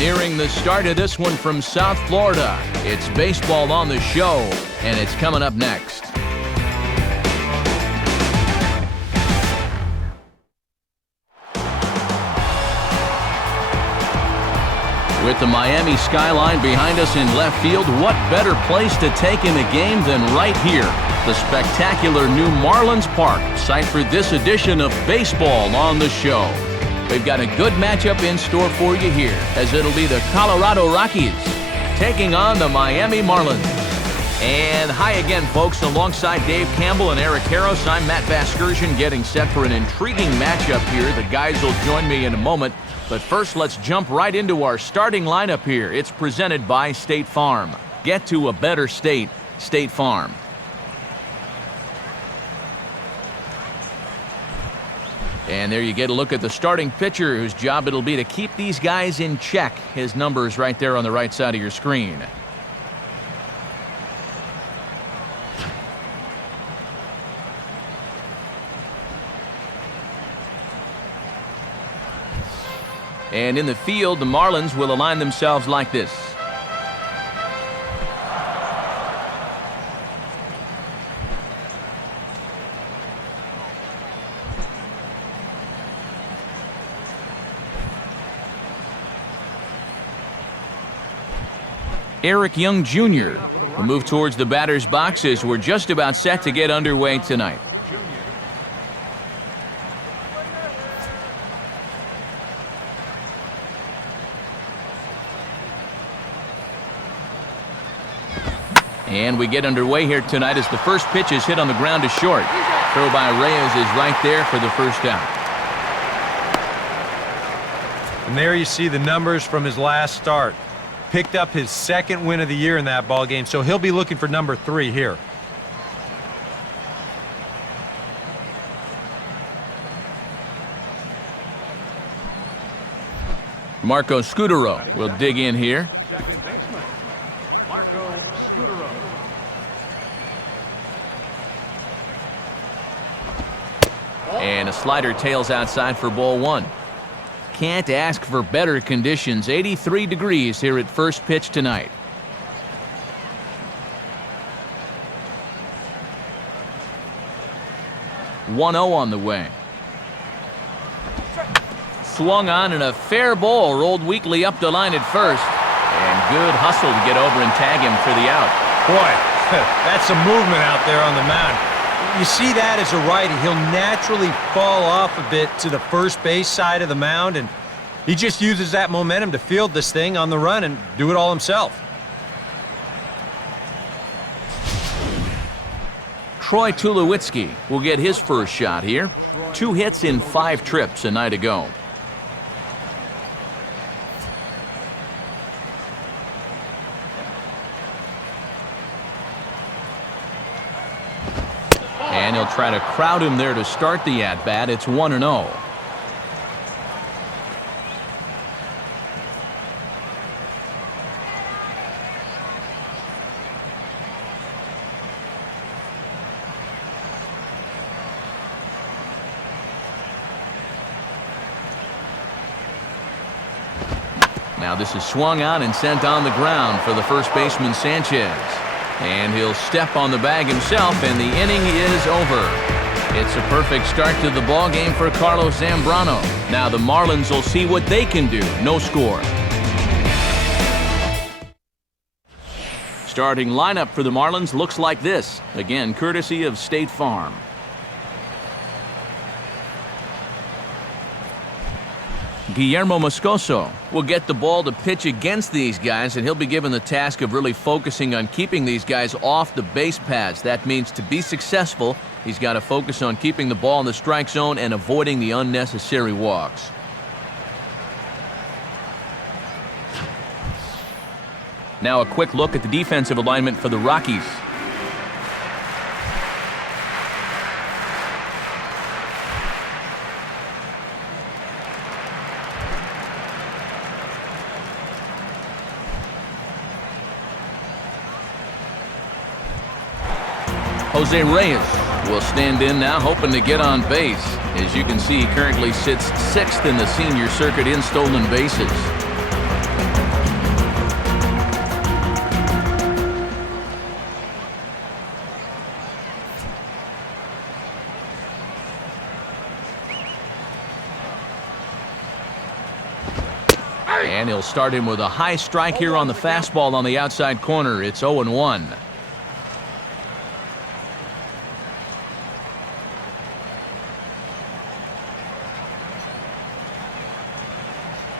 nearing the start of this one from South Florida. It's baseball on the show, and it's coming up next. With the Miami skyline behind us in left field, what better place to take in a game than right here? The spectacular new Marlins Park, site for this edition of Baseball on the Show. We've got a good matchup in store for you here, as it'll be the Colorado Rockies taking on the Miami Marlins. And hi again, folks. Alongside Dave Campbell and Eric Harros, I'm Matt Vasgersian, getting set for an intriguing matchup here. The guys will join me in a moment. But first, let's jump right into our starting lineup here. It's presented by State Farm. Get to a better state, State Farm. And there you get a look at the starting pitcher, whose job it'll be to keep these guys in check. His number is right there on the right side of your screen. And in the field, the Marlins will align themselves like this. Eric Young Jr. will move towards the batter's box as we're just about set to get underway tonight. And we get underway here tonight as the first pitch is hit on the ground to short. Throw by Reyes is right there for the first out. And there you see the numbers from his last start. Picked up his second win of the year in that ball game, so he'll be looking for number 3 here. Marco Scutaro will dig in here. Second baseman, Marco Scutaro. And a slider tails outside for ball 1. Can't ask for better conditions. 83 degrees here at first pitch tonight. (1-0) on the way. Swung on and a fair ball rolled weakly up the line at first. And good hustle to get over and tag him for the out. Boy, that's some movement out there on the mound. You see that as a righty, he'll naturally fall off a bit to the first base side of the mound, and he just uses that momentum to field this thing on the run and do it all himself. Troy Tulowitzki will get his first shot here. 2 hits in 5 trips a night ago. And he'll try to crowd him there to start the at-bat. It's 1-0. Now this is swung on and sent on the ground for the first baseman, Sanchez. And he'll step on the bag himself, and the inning is over. It's a perfect start to the ball game for Carlos Zambrano. Now the Marlins will see what they can do. No score. Starting lineup for the Marlins looks like this. Again, courtesy of State Farm. Guillermo Moscoso will get the ball to pitch against these guys, and he'll be given the task of really focusing on keeping these guys off the base paths. That means to be successful, he's got to focus on keeping the ball in the strike zone and avoiding the unnecessary walks. Now a quick look at the defensive alignment for the Rockies. Jose Reyes will stand in now, hoping to get on base. As you can see, he currently sits 6th in the senior circuit in stolen bases. And he'll start him with a high strike here on the fastball on the outside corner. It's 0-1.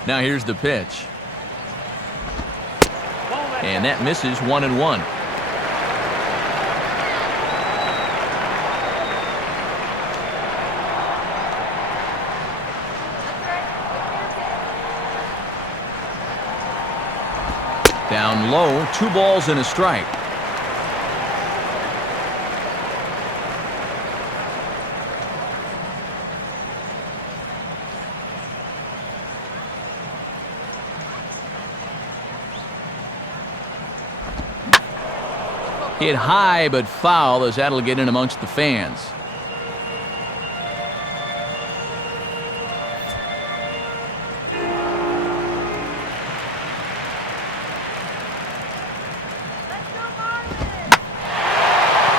Now here's the pitch. And that misses 1-1. Down low, 2 balls and a strike. Hit high but foul, as that'll get in amongst the fans.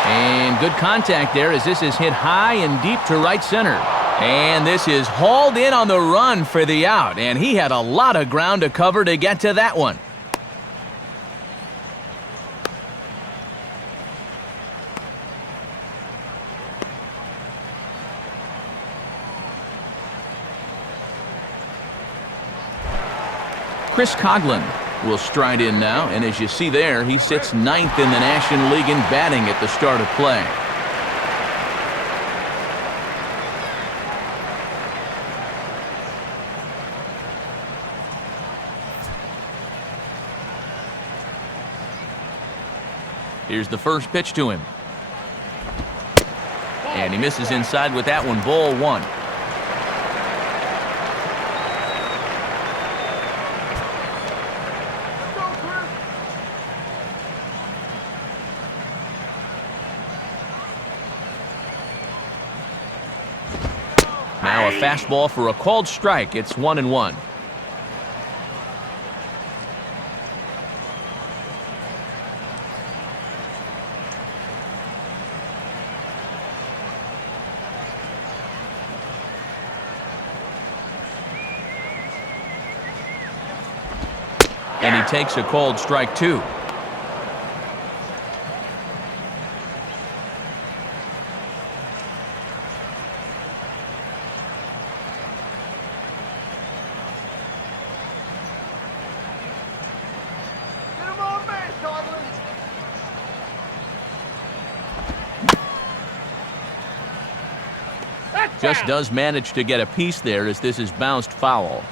And good contact there, as this is hit high and deep to right center. And this is hauled in on the run for the out, and he had a lot of ground to cover to get to that one. Chris Coghlan will stride in now, and as you see there, he sits 9th in the National League in batting at the start of play. Here's the first pitch to him. And he misses inside with that one, ball 1. Now a fastball for a called strike. It's 1-1. And he takes a called strike 2. Just does manage to get a piece there, as this is bounced foul.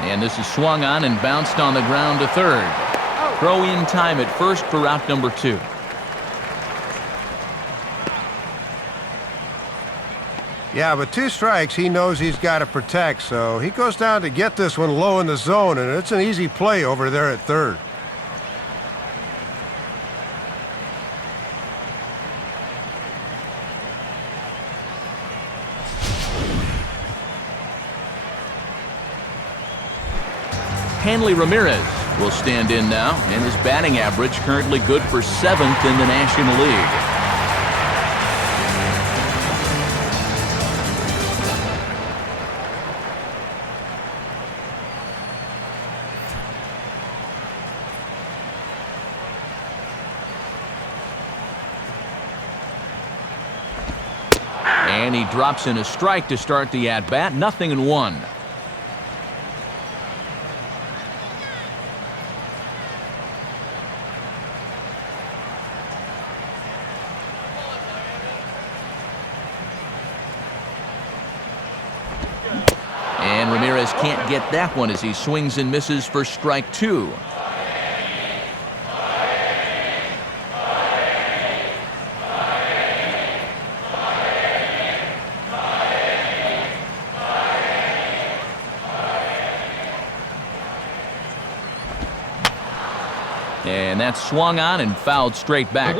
And this is swung on and bounced on the ground to third. Throw in time at first for out number 2. Yeah, but 2 strikes, he knows he's got to protect, so he goes down to get this one low in the zone, and it's an easy play over there at third. Hanley Ramirez will stand in now, and his batting average currently good for 7th in the National League. And he drops in a strike to start the at-bat. 0-1. And Ramirez can't get that one as he swings and misses for strike 2. And that's swung on and fouled straight back.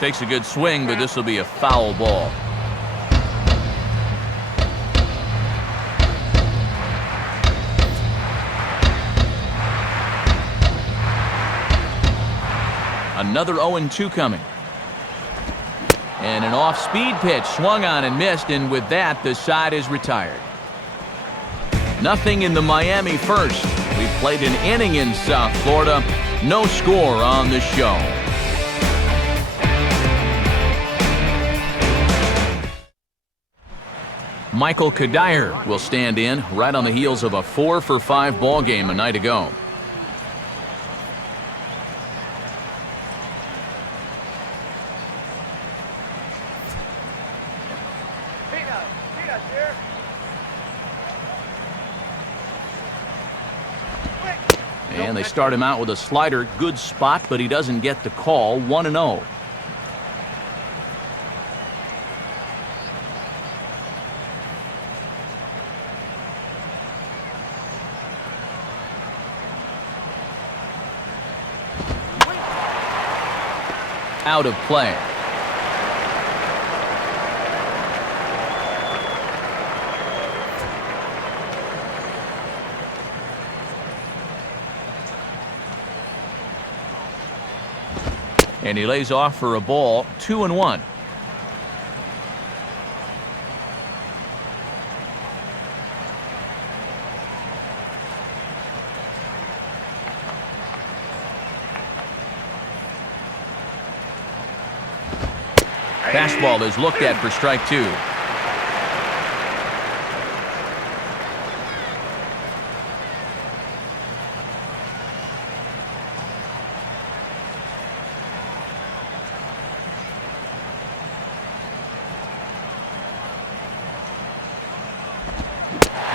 Takes a good swing, but this will be a foul ball. Another 0-2 coming. And an off-speed pitch swung on and missed, and with that, the side is retired. Nothing in the Miami first. We played an inning in South Florida. No score on the show. Michael Kadire will stand in right on the heels of a 4-for-5 ball game a night ago. And they start him out with a slider. Good spot, but he doesn't get the call. 1-0. Out of play. And he lays off for a ball. 2-1. Fastball is looked at for strike 2.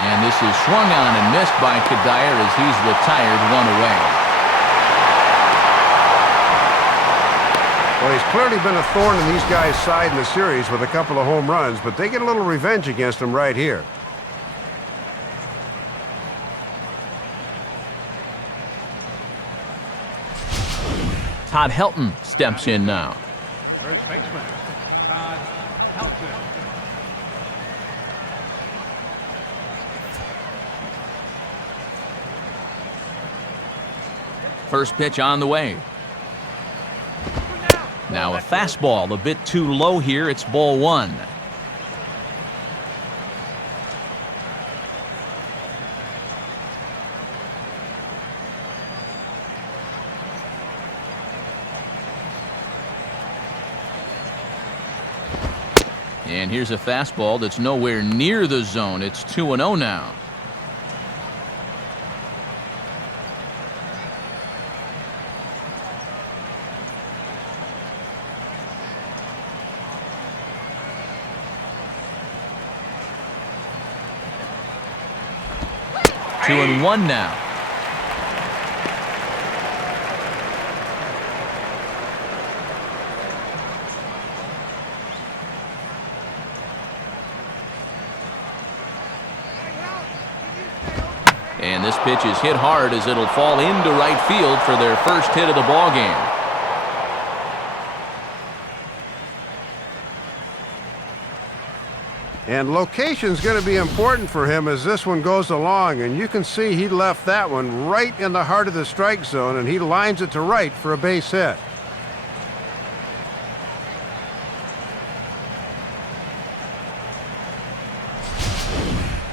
And this is swung on and missed by Kadire as he's retired, 1 away. Well, he's clearly been a thorn in these guys' side in the series with a couple of home runs, but they get a little revenge against him right here. Todd Helton steps in now. First baseman, Todd Helton. First pitch on the way. Now a fastball a bit too low here. It's ball 1. And here's a fastball that's nowhere near the zone. It's 2-0 now. Two and one now. And this pitch is hit hard as it'll fall into right field for their first hit of the ball game. And location's going to be important for him as this one goes along, and you can see he left that one right in the heart of the strike zone, and he lines it to right for a base hit.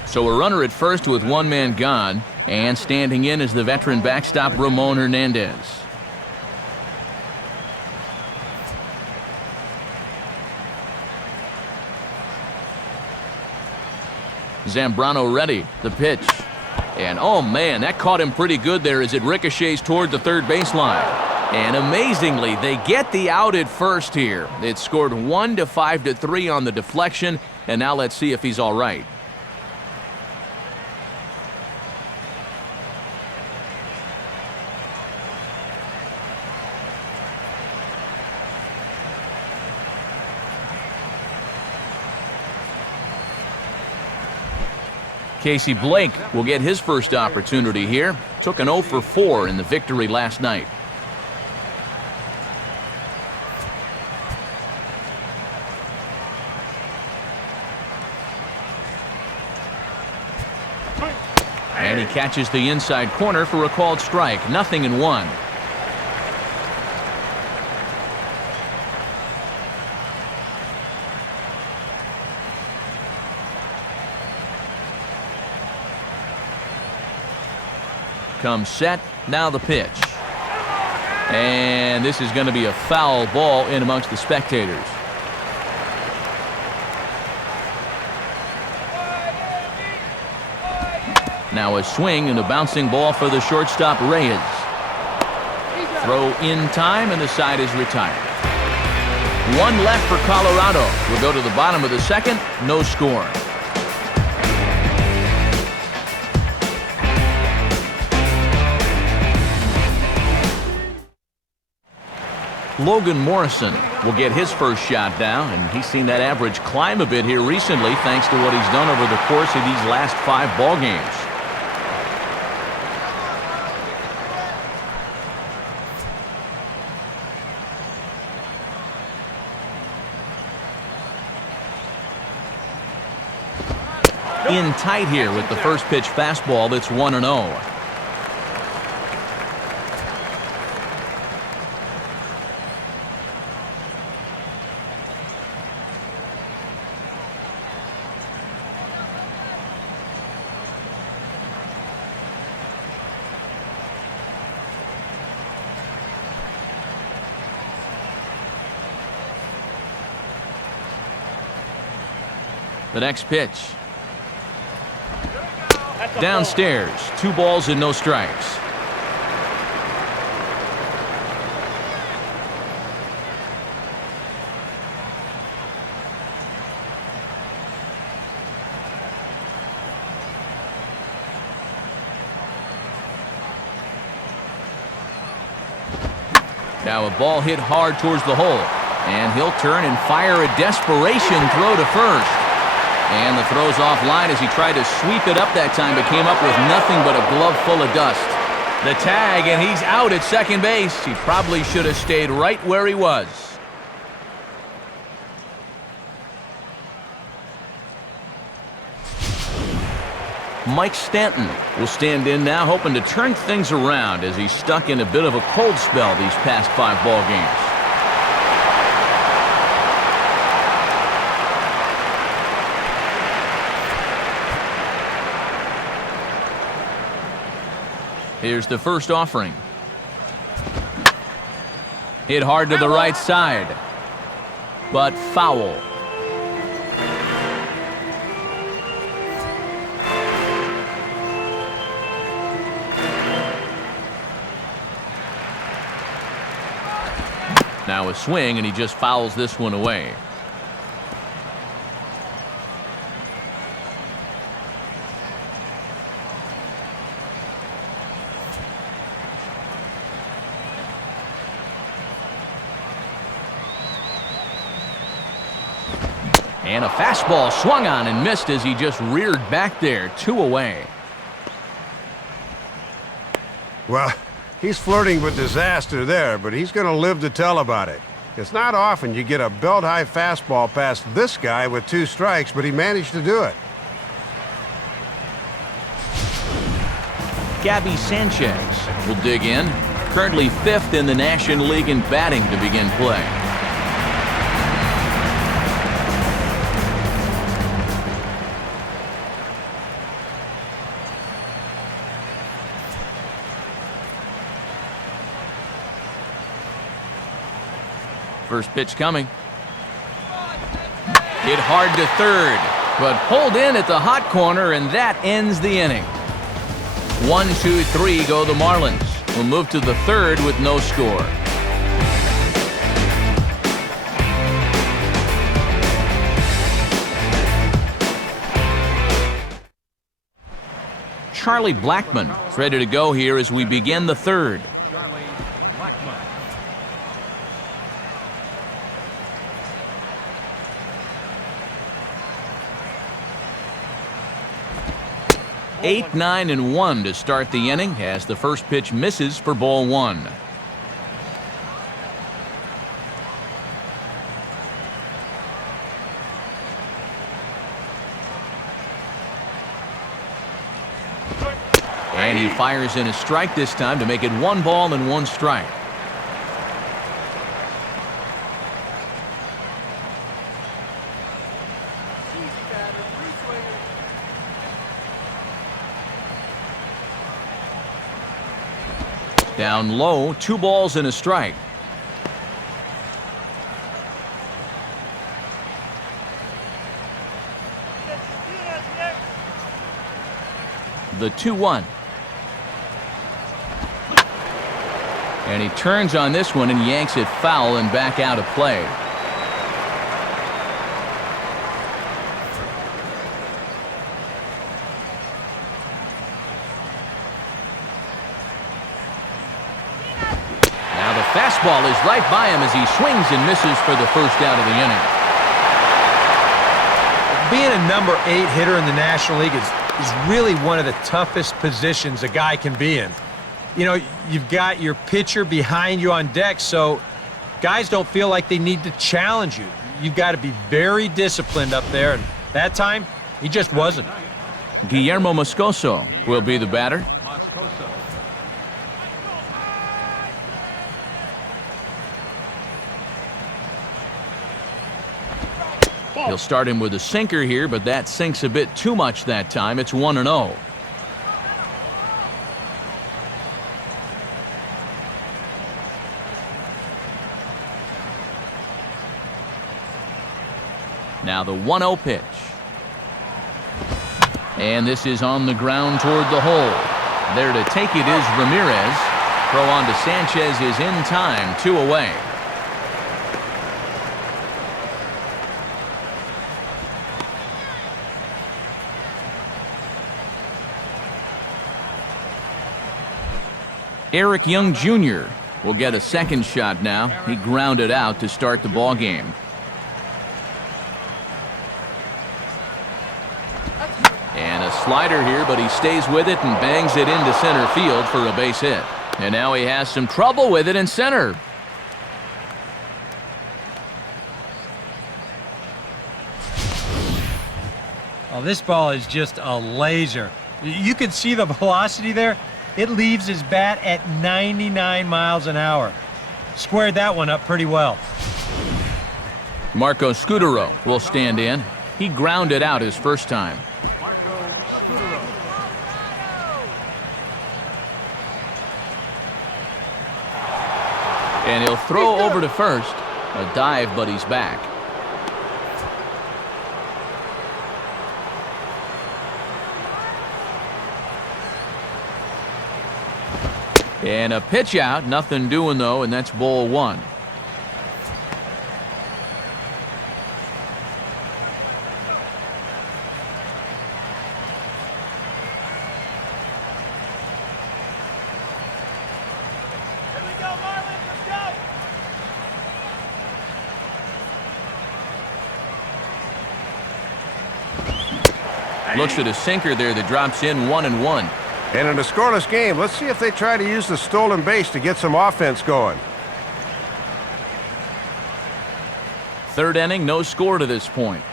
So a runner at first with one man gone, and standing in is the veteran backstop Ramon Hernandez. Zambrano ready, the pitch. And oh man, that caught him pretty good there as it ricochets toward the third baseline. And amazingly, they get the out at first here. It scored 1 to 5 to 3 on the deflection, and now let's see if he's all right. Casey Blake will get his first opportunity here. Took an 0 for 4 in the victory last night. And he catches the inside corner for a called strike. 0-1. comes set. Now the pitch. And this is going to be a foul ball in amongst the spectators. Now a swing and a bouncing ball for the shortstop, Reyes. Throw in time, and the side is retired. One left for Colorado. We'll go to the bottom of the second. No score. Logan Morrison will get his first shot down, and he's seen that average climb a bit here recently thanks to what he's done over the course of these last 5 ball games. In tight here with the first pitch fastball that's 1-0. The next pitch. Downstairs, 2 balls and no strikes. Now a ball hit hard towards the hole, and he'll turn and fire a desperation throw to first. And the throw's offline as he tried to sweep it up that time, but came up with nothing but a glove full of dust. The tag, and he's out at second base. He probably should have stayed right where he was. Mike Stanton will stand in now, hoping to turn things around as he's stuck in a bit of a cold spell these past 5 ball games. Here's the first offering. Hit hard to the right side, but foul. Now a swing, and he just fouls this one away. And a fastball swung on and missed as he just reared back there, 2 away. Well, he's flirting with disaster there, but he's going to live to tell about it. It's not often you get a belt-high fastball past this guy with 2 strikes, but he managed to do it. Gabby Sanchez will dig in, currently 5th in the National League in batting to begin play. First pitch coming. Hit hard to third, but pulled in at the hot corner, and that ends the inning. 1, 2, 3 go the Marlins. We'll move to the third with no score. Charlie Blackmon is ready to go here as we begin the third. 8, 9, and 1 to start the inning as the first pitch misses for ball 1. And he fires in a strike this time to make it 1 ball and 1 strike. Down low, 2 balls and a strike. The 2-1. And he turns on this one and yanks it foul and back out of play. Now the fastball is right by him as he swings and misses for the first out of the inning. Being a number 8 hitter in the National League is really one of the toughest positions a guy can be in. You know, you've got your pitcher behind you on deck, so guys don't feel like they need to challenge you. You've got to be very disciplined up there, and that time, he just wasn't. Guillermo Moscoso will be the batter. Moscoso. He'll start him with a sinker here, but that sinks a bit too much that time. It's 1-0. Now the 1-0 pitch. And this is on the ground toward the hole. There to take it is Ramirez. Throw on to Sanchez is in time, 2 away. Eric Young Jr. will get a second shot now. He grounded out to start the ball game. And a slider here, but he stays with it and bangs it into center field for a base hit. And now he has some trouble with it in center. Oh, this ball is just a laser. You can see the velocity there. It leaves his bat at 99 miles an hour. Squared that one up pretty well. Marco Scutaro will stand in. He grounded out his first time. Marco Scutaro. And he'll throw over to first. A dive, but he's back. And a pitch out, nothing doing though, and that's ball 1. Here we go, Marlins, let's go! Looks at a sinker there that drops in 1-1. And in a scoreless game, let's see if they try to use the stolen base to get some offense going. Third inning, no score to this point.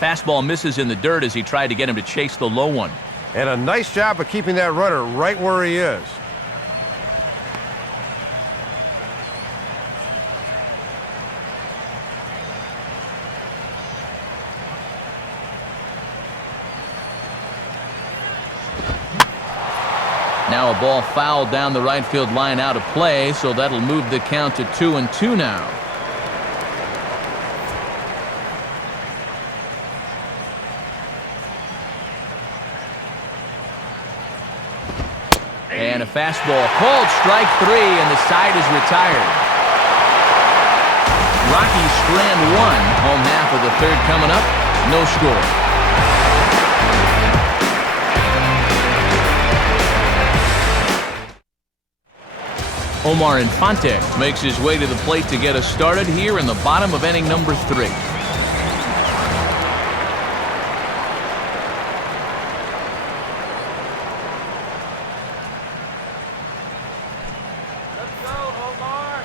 Fastball misses in the dirt as he tried to get him to chase the low one. And a nice job of keeping that runner right where he is. Now a ball fouled down the right field line out of play, so that'll move the count to 2-2 now. And a fastball called strike 3, and the side is retired. Rockies strand 1, home half of the third coming up, no score. Omar Infante makes his way to the plate to get us started here in the bottom of inning number 3. Let's go, Omar!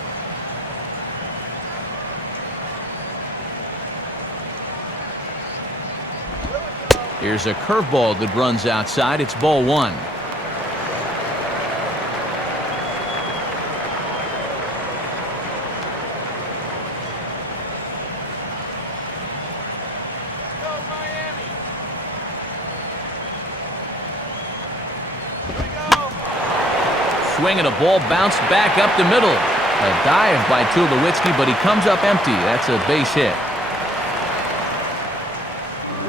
Here's a curveball that runs outside. It's ball 1. swing and a ball bounced back up the middle. A dive by Tulowitzki, but he comes up empty. That's a base hit.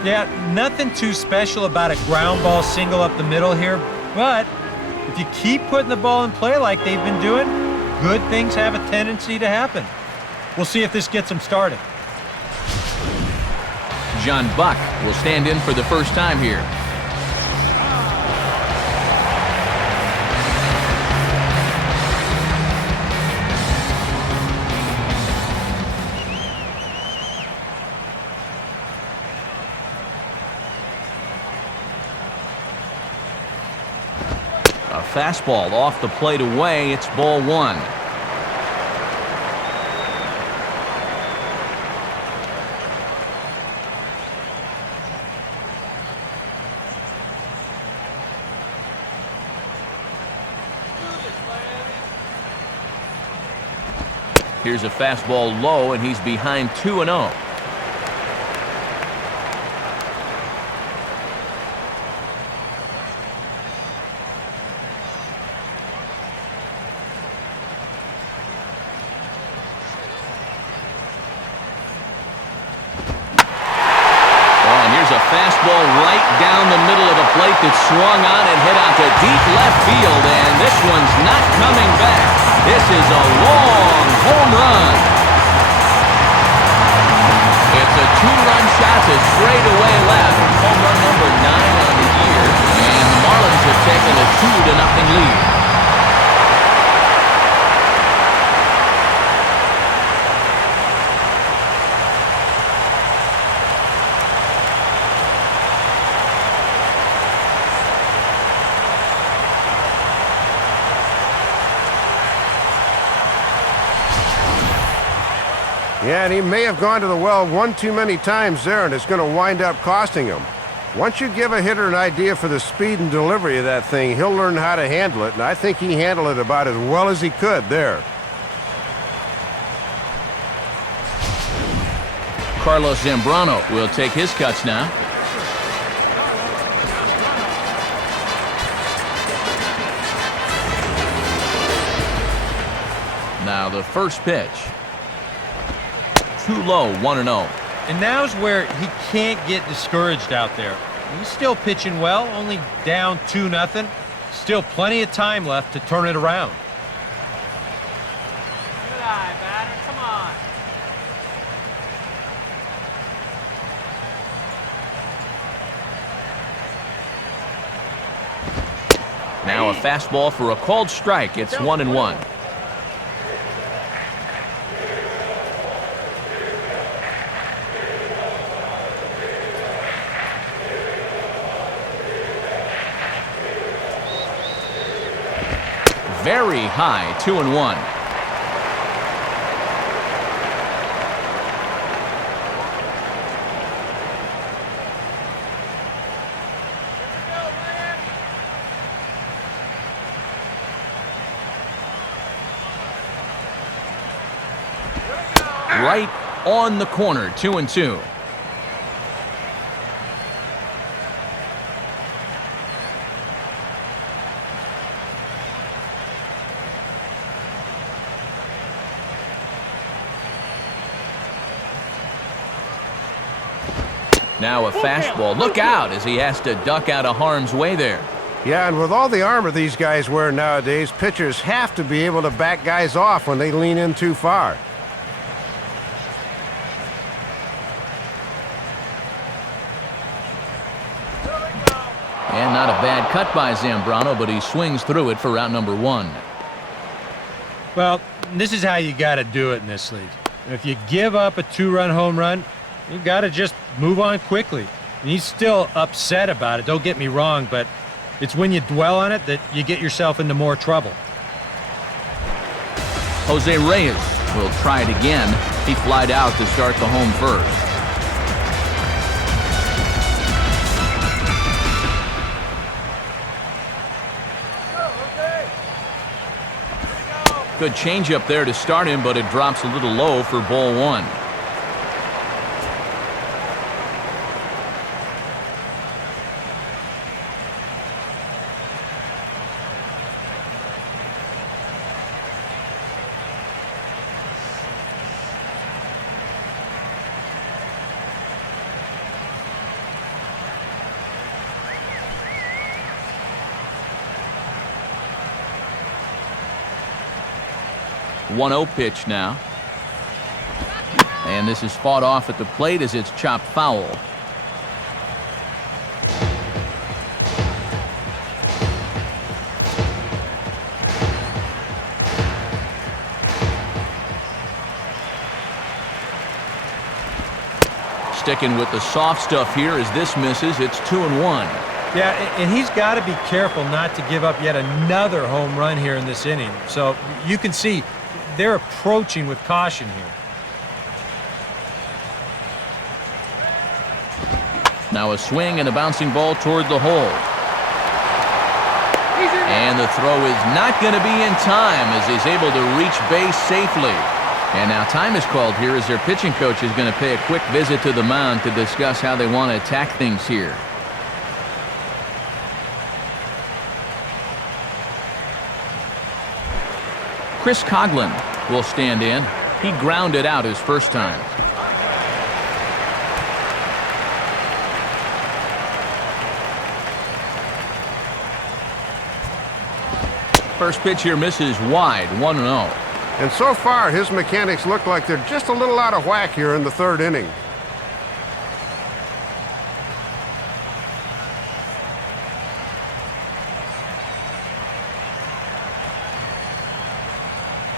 Yeah, nothing too special about a ground ball single up the middle here, but if you keep putting the ball in play like they've been doing, good things have a tendency to happen. We'll see if this gets them started. John Buck will stand in for the first time here. A fastball off the plate away. It's ball one. Here's a fastball low, and he's behind 2-0. Fastball right down the middle of the plate that's swung on and hit out to deep left field, and this one's not coming back. This is a long home run. It's a two-run shot to straightaway left. Home run number 9 on the year, and the Marlins have taken a 2-0 lead. Yeah, and he may have gone to the well one too many times there, and it's going to wind up costing him. Once you give a hitter an idea for the speed and delivery of that thing, he'll learn how to handle it, and I think he handled it about as well as he could there. Carlos Zambrano will take his cuts now. Now the first pitch. Too low, 1-0. And now's where he can't get discouraged out there. He's still pitching well, only down 2-0. Still plenty of time left to turn it around. Good eye, batter. Come on. Now a fastball for a called strike. It's 1-1. Very high, 2-1. Right on the corner, 2-2. Now a fastball. Look out as he has to duck out of harm's way there. Yeah, and with all the armor these guys wear nowadays, pitchers have to be able to back guys off when they lean in too far. And not a bad cut by Zambrano, but he swings through it for out number 1. Well, this is how you got to do it in this league. If you give up a 2-run home run, you got to just move on quickly. And he's still upset about it, don't get me wrong, but it's when you dwell on it that you get yourself into more trouble. Jose Reyes will try it again. He flied out to start the home first. Good changeup there to start him, but it drops a little low for ball 1. 1-0 pitch now. And this is fought off at the plate as it's chopped foul. Sticking with the soft stuff here as this misses. It's 2-1. Yeah, and he's got to be careful not to give up yet another home run here in this inning. So you can see they're approaching with caution here. Now a swing and a bouncing ball toward the hole. And the throw is not going to be in time as he's able to reach base safely. And now time is called here as their pitching coach is going to pay a quick visit to the mound to discuss how they want to attack things here. Chris Coughlin will stand in. He grounded out his first time. First pitch here misses wide, 1-0. And so far, his mechanics look like they're just a little out of whack here in the third inning.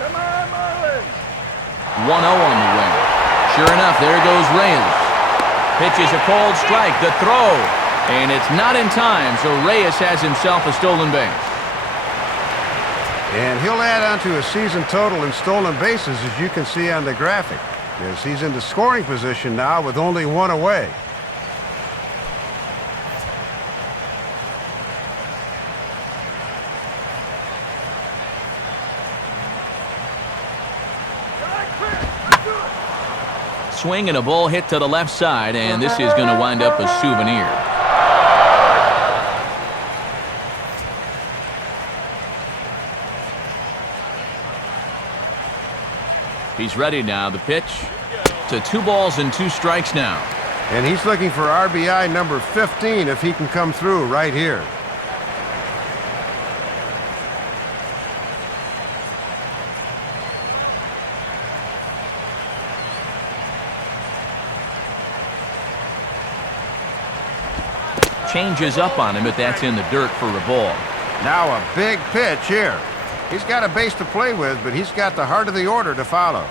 Come on, Marlins! 1-0 on the wing. Sure enough, there goes Reyes. Pitches a cold strike, the throw. And it's not in time, so Reyes has himself a stolen base. And he'll add on to his season total in stolen bases, as you can see on the graphic, as he's in the scoring position now with only one away. Swing and a ball hit to the left side, and this is going to wind up a souvenir. He's ready now. The pitch to 2 balls and 2 strikes now. And he's looking for RBI number 15 if he can come through right here. Changes up on him, but that's in the dirt for a ball. Now a big pitch here. He's got a base to play with, but he's got the heart of the order to follow.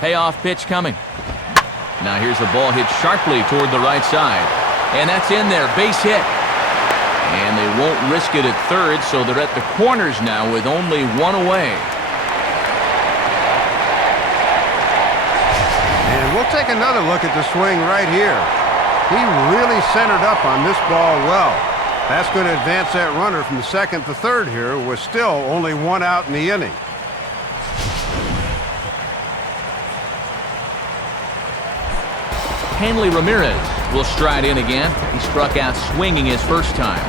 Payoff pitch coming. Now here's a ball hit sharply toward the right side. And that's in there, base hit. And they won't risk it at third, so they're at the corners now with only 1 away. And we'll take another look at the swing right here. He really centered up on this ball well. That's going to advance that runner from second to third here with still only 1 out in the inning. Hanley Ramirez will stride in again. He struck out swinging his first time.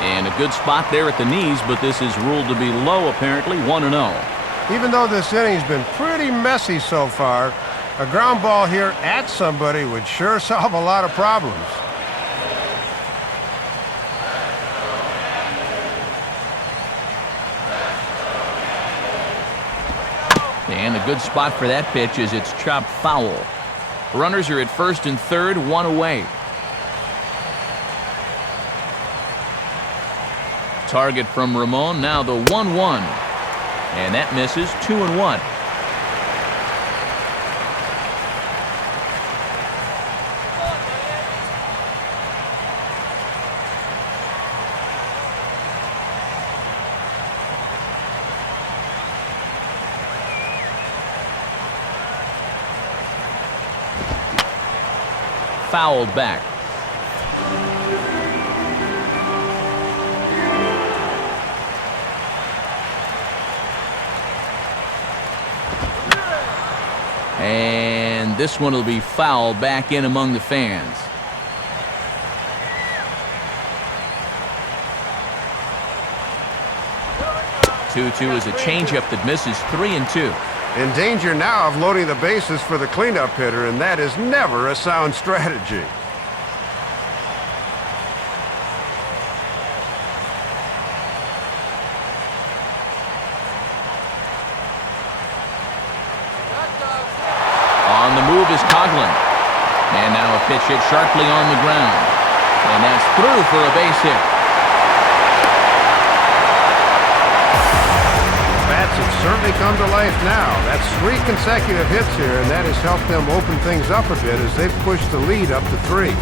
And a good spot there at the knees, but this is ruled to be low apparently, 1-0. Even though this inning's been pretty messy so far, a ground ball here at somebody would sure solve a lot of problems. And a good spot for that pitch as it's chopped foul. Runners are at first and third, 1 away. Target from Ramon, now the 1-1. And that misses, 2-1. Fouled back. And this one will be foul back in among the fans. Two is a changeup that misses 3-2. In danger now of loading the bases for the cleanup hitter, and that is never a sound strategy. On the move is Coughlin. And now a pitch hit sharply on the ground. And that's through for a base hit. Bats have certainly come to life now. That's 3 consecutive hits here, and that has helped them open things up a bit as they've pushed the lead up to 3.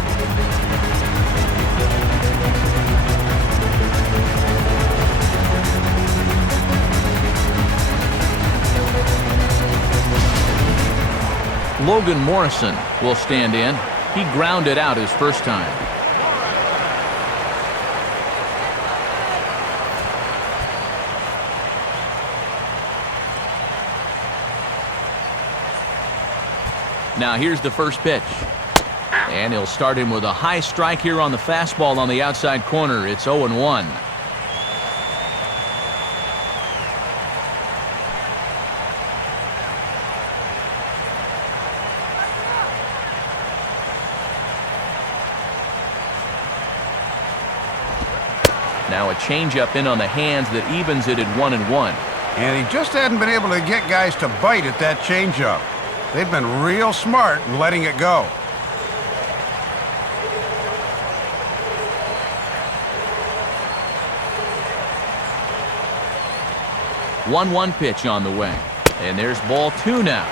Logan Morrison will stand in. He grounded out his first time. Now here's the first pitch. And he'll start him with a high strike here on the fastball on the outside corner. It's 0-1. Now a changeup in on the hands that evens it at 1-1. And he just hadn't been able to get guys to bite at that changeup. They've been real smart in letting it go. 1-1 pitch on the way. And there's ball 2 now.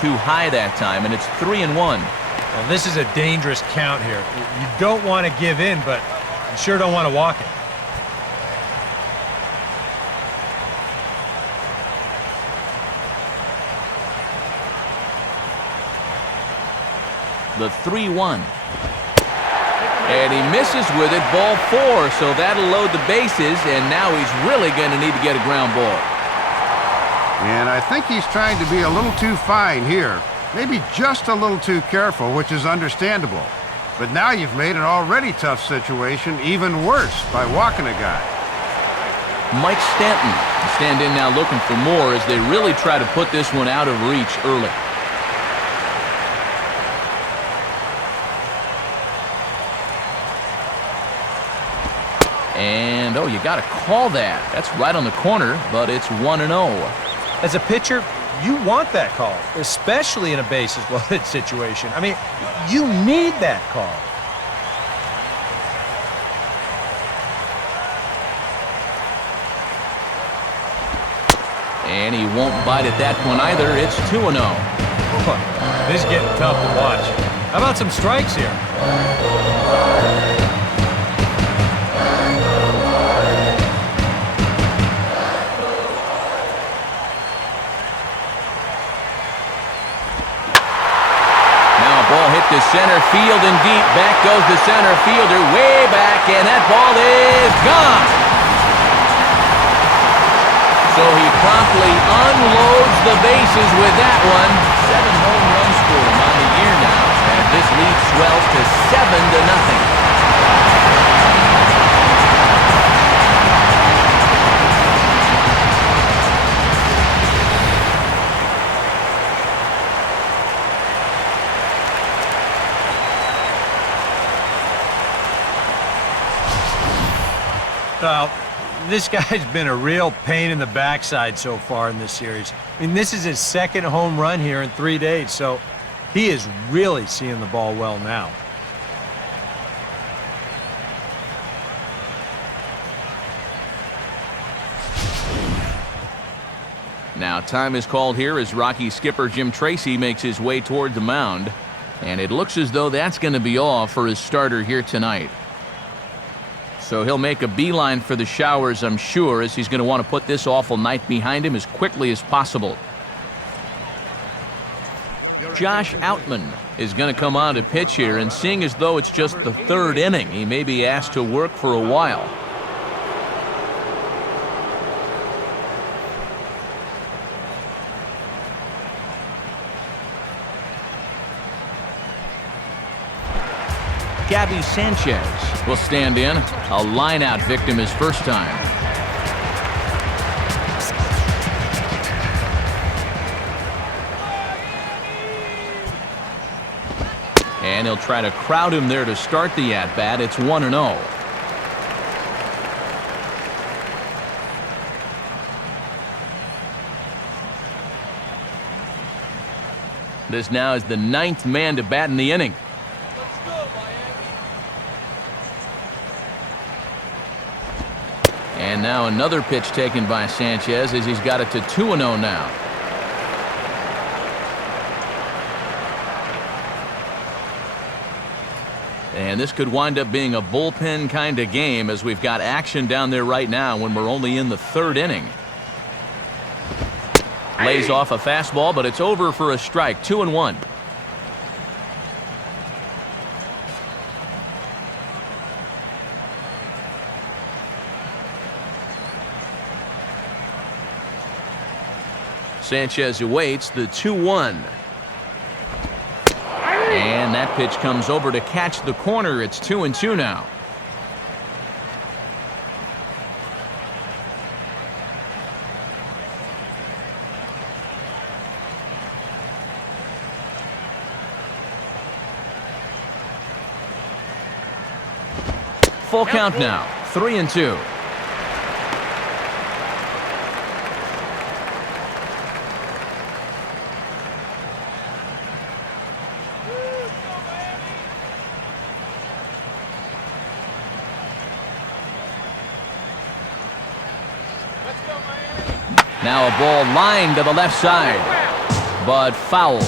Too high that time, and it's 3-1. Well, this is a dangerous count here. You don't want to give in, but you sure don't want to walk it. The 3-1. And he misses with it, ball 4, so that'll load the bases, and now he's really going to need to get a ground ball. And I think he's trying to be a little too fine here. Maybe just a little too careful, which is understandable. But now you've made an already tough situation even worse by walking a guy. Mike Stanton will stand in now looking for more as they really try to put this one out of reach early. And, oh, you got to call that. That's right on the corner, but it's 1-0. As a pitcher, you want that call, especially in a bases-loaded situation. I mean, you need that call. And he won't bite at that one either. It's 2-0. This is getting tough to watch. How about some strikes here? Ball hit to center field and deep. Back goes the center fielder way back, and that ball is gone. So he promptly unloads the bases with that one. 7 home runs for him on the year now, and this lead swells to 7-0. This guy's been a real pain in the backside so far in this series. I mean, this is his 2nd home run here in 3 days, so he is really seeing the ball well now. Now time is called here as Rocky skipper Jim Tracy makes his way toward the mound, and it looks as though that's going to be all for his starter here tonight. So he'll make a beeline for the showers, I'm sure, as he's going to want to put this awful night behind him as quickly as possible. Josh Outman is going to come on to pitch here, and seeing as though it's just the third inning, he may be asked to work for a while. Gabby Sanchez will stand in. A line-out victim his first time. And he'll try to crowd him there to start the at-bat. It's 1-0. This now is the 9th man to bat in the inning. And now another pitch taken by Sanchez as he's got it to 2-0 now. And this could wind up being a bullpen kind of game as we've got action down there right now when we're only in the third inning. Lays off a fastball, but it's over for a strike. 2-1. Sanchez awaits the 2-1. And that pitch comes over to catch the corner. It's 2-2 now. Full count now. 3-2. Now a ball lined to the left side, but foul.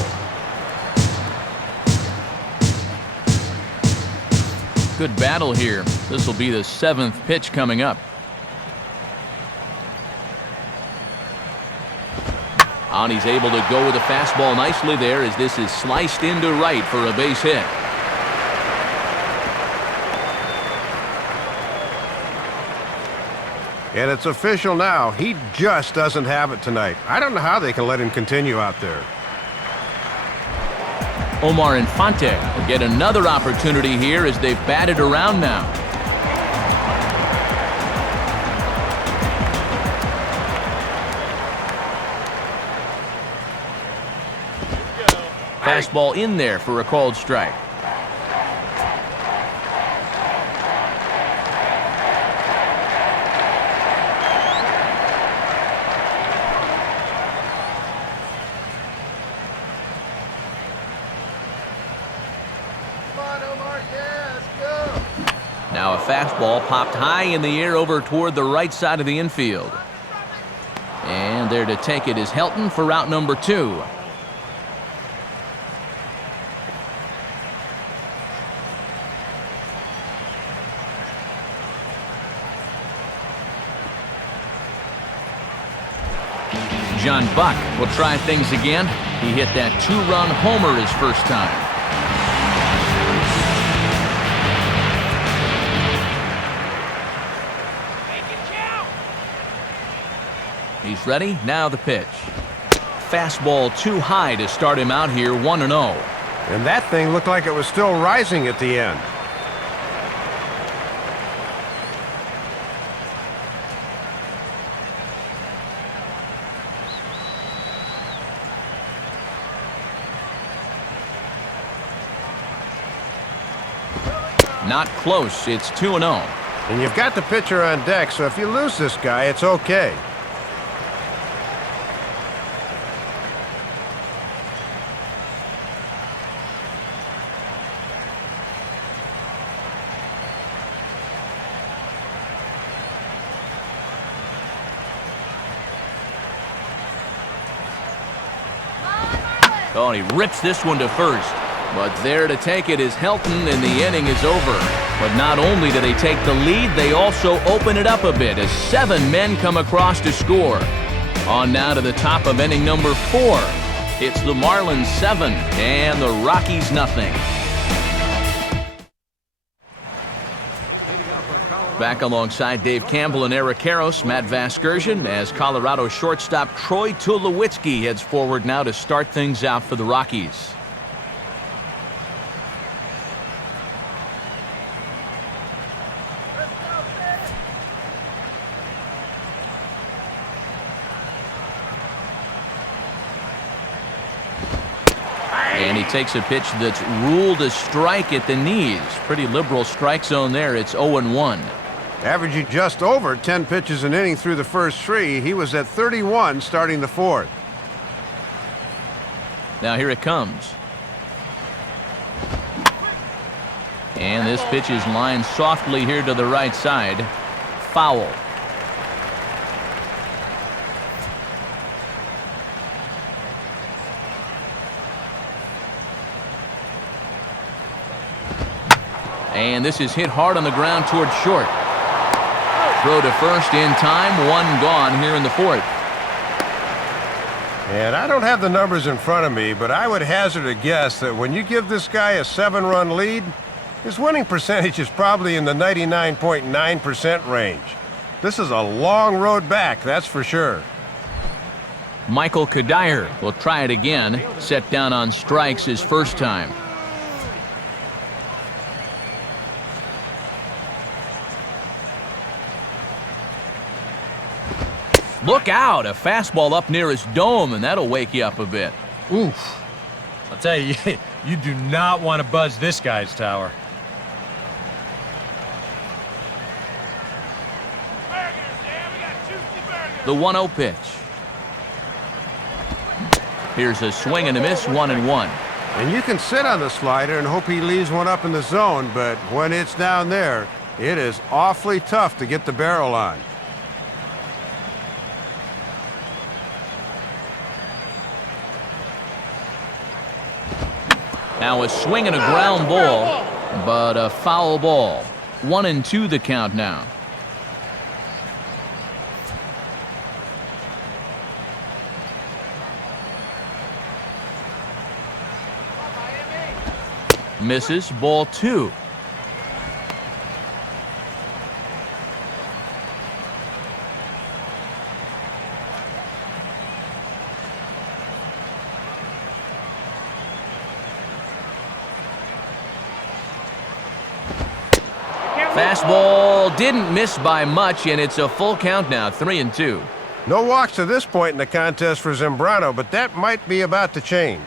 Good battle here. This will be the 7th pitch coming up. And he's able to go with a fastball nicely there as this is sliced into right for a base hit. And it's official now. He just doesn't have it tonight. I don't know how they can let him continue out there. Omar Infante will get another opportunity here as they've batted around now. Fastball in there for a called strike. Now a fastball popped high in the air over toward the right side of the infield. And there to take it is Helton for route number 2. John Buck will try things again. He hit that 2-run homer his first time. He's ready. Now the pitch. Fastball too high to start him out here, 1-0. And that thing looked like it was still rising at the end. Not close. It's 2-0. And you've got the pitcher on deck, so if you lose this guy, it's okay. Oh, and he rips this one to first. But there to take it is Helton, and the inning is over. But not only do they take the lead, they also open it up a bit as 7 men come across to score. On now to the top of inning number 4. It's the Marlins 7 and the Rockies nothing. Back alongside Dave Campbell and Eric Karros, Matt Vasgersian, as Colorado shortstop Troy Tulowitzki heads forward now to start things out for the Rockies. And he takes a pitch that's ruled a strike at the knees. Pretty liberal strike zone there. It's 0-1. Averaging just over 10 pitches an inning through the first 3. He was at 31 starting the 4th. Now here it comes. And this pitch is lined softly here to the right side. Foul. And this is hit hard on the ground toward short. Throw to first in time. One gone here in the 4th. And I don't have the numbers in front of me, but I would hazard a guess that when you give this guy a 7-run lead, his winning percentage is probably in the 99.9% range. This is a long road back, that's for sure. Michael Kadire will try it again. Set down on strikes his first time. Look out, a fastball up near his dome, and that'll wake you up a bit. Oof. I'll tell you, you do not want to buzz this guy's tower. The 1-0 pitch. Here's a swing and a miss, 1-1. And you can sit on the slider and hope he leaves one up in the zone, but when it's down there, it is awfully tough to get the barrel on. Now a swing and a ground ball, but a foul ball. 1-2 the count now. Misses, ball 2. Fastball didn't miss by much, and it's a full count now, 3-2. No walks to this point in the contest for Zambrano, but that might be about to change.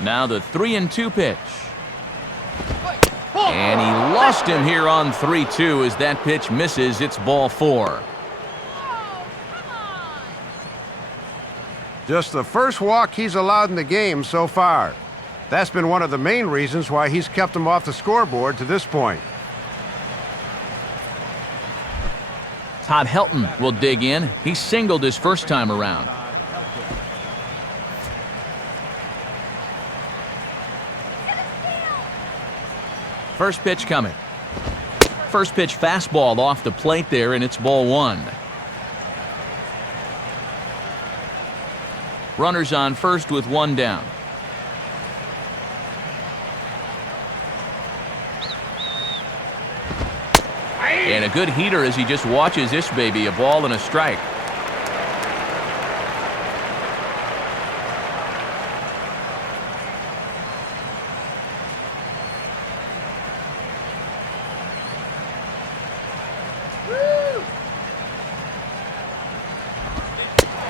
Now the 3-2 pitch. And he lost him here on 3-2 as that pitch misses. It's ball 4. Just the first walk he's allowed in the game so far. That's been one of the main reasons why he's kept him off the scoreboard to this point. Todd Helton will dig in. He singled his first time around. First pitch coming. First pitch fastball off the plate there, and it's ball 1. Runners on first with 1 down. And a good heater as he just watches this baby, a ball and a strike.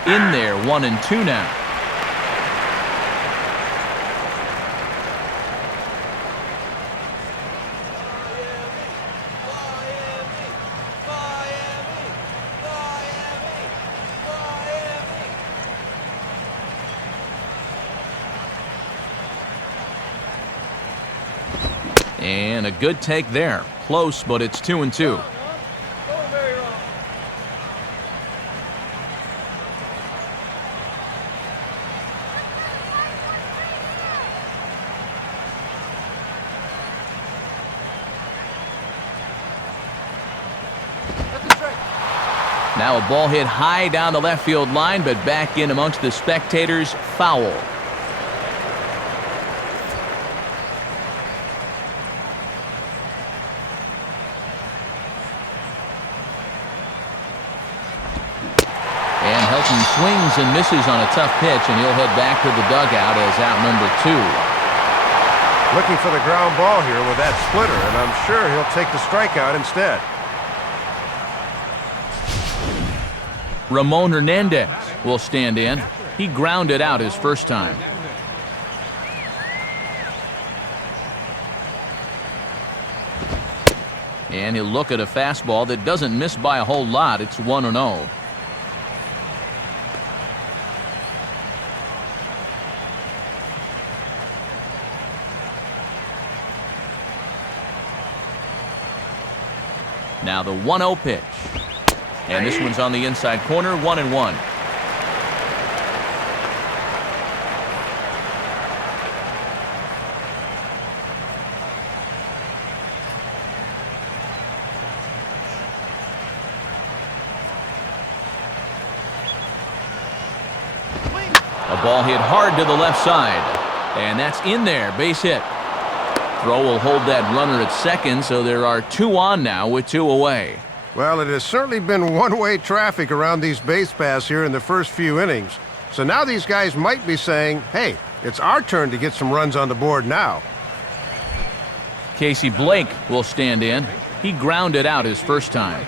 In there, 1-2 now. And a good take there. Close, but it's 2-2. Now a ball hit high down the left field line, but back in amongst the spectators. Foul. And Helton swings and misses on a tough pitch, and he'll head back to the dugout as out number 2. Looking for the ground ball here with that splitter, and I'm sure he'll take the strikeout instead. Ramon Hernandez will stand in. He grounded out his first time. And he'll look at a fastball that doesn't miss by a whole lot. It's 1-0. Now the 1-0 pitch. And this one's on the inside corner, 1-1. A ball hit hard to the left side. And that's in there, base hit. Throw will hold that runner at second, so there are 2 on now with 2 away. Well, it has certainly been one-way traffic around these base paths here in the first few innings. So now these guys might be saying, hey, it's our turn to get some runs on the board now. Casey Blake will stand in. He grounded out his first time.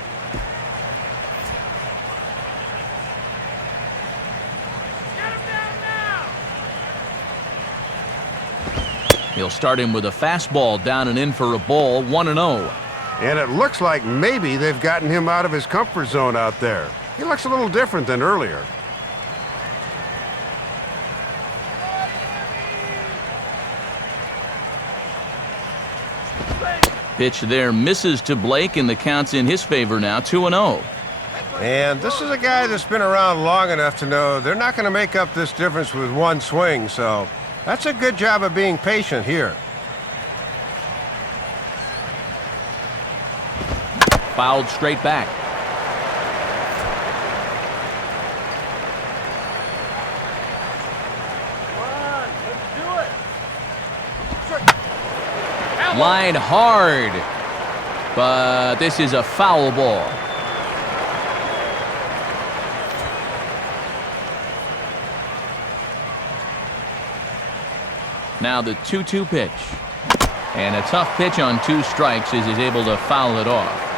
He'll start him with a fastball down and in for a ball, 1-0. And it looks like maybe they've gotten him out of his comfort zone out there. He looks a little different than earlier. Pitch there misses to Blake, and the count's in his favor now, 2-0. And this is a guy that's been around long enough to know they're not going to make up this difference with one swing, so that's a good job of being patient here. Fouled straight back. Line hard, but this is a foul ball. Now the 2-2 pitch. And a tough pitch on 2 strikes as he's able to foul it off.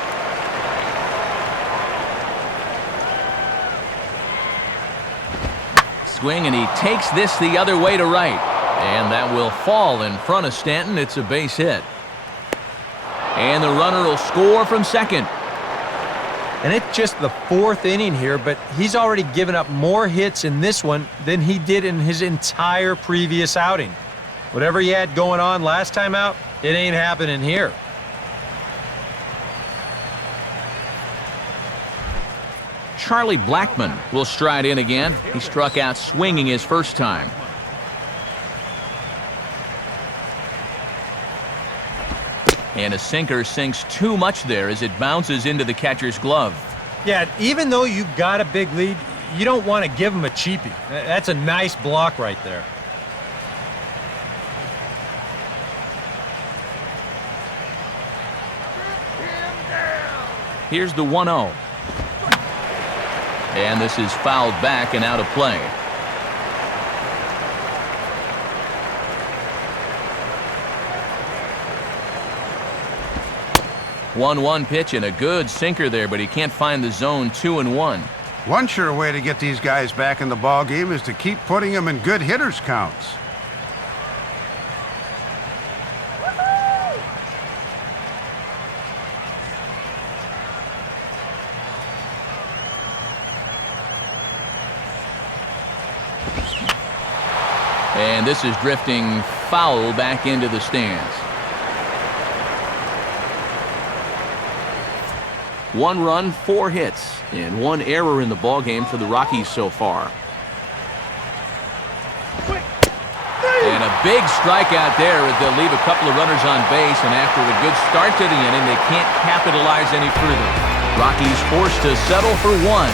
Swing, and he takes this the other way to right. And that will fall in front of Stanton. It's a base hit. And the runner will score from second. And it's just the 4th inning here, but he's already given up more hits in this one than he did in his entire previous outing. Whatever he had going on last time out, it ain't happening here. Charlie Blackmon will stride in again. He struck out swinging his first time. And a sinker sinks too much there as it bounces into the catcher's glove. Yeah, even though you've got a big lead, you don't want to give him a cheapie. That's a nice block right there. Here's the 1-0. And this is fouled back and out of play. One pitch and a good sinker there, but he can't find the zone. 2-1. One sure way to get these guys back in the ball game is to keep putting them in good hitters counts. And this is drifting foul back into the stands. 1 run, 4 hits, and 1 error in the ballgame for the Rockies so far. And a big strikeout there as they'll leave a couple of runners on base, and after a good start to the inning, they can't capitalize any further. Rockies forced to settle for one.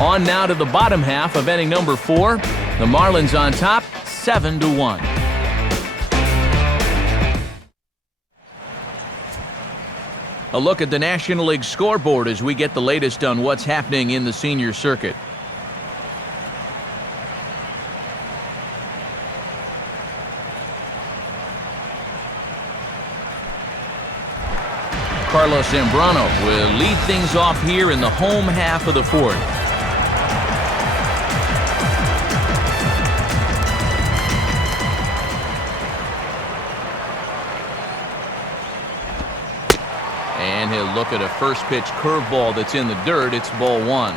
On now to the bottom half of inning number 4. The Marlins on top, 7-1. A look at the National League scoreboard as we get the latest on what's happening in the senior circuit. Carlos Zambrano will lead things off here in the home half of the 4th. And he'll look at a first pitch curveball that's in the dirt. It's ball 1.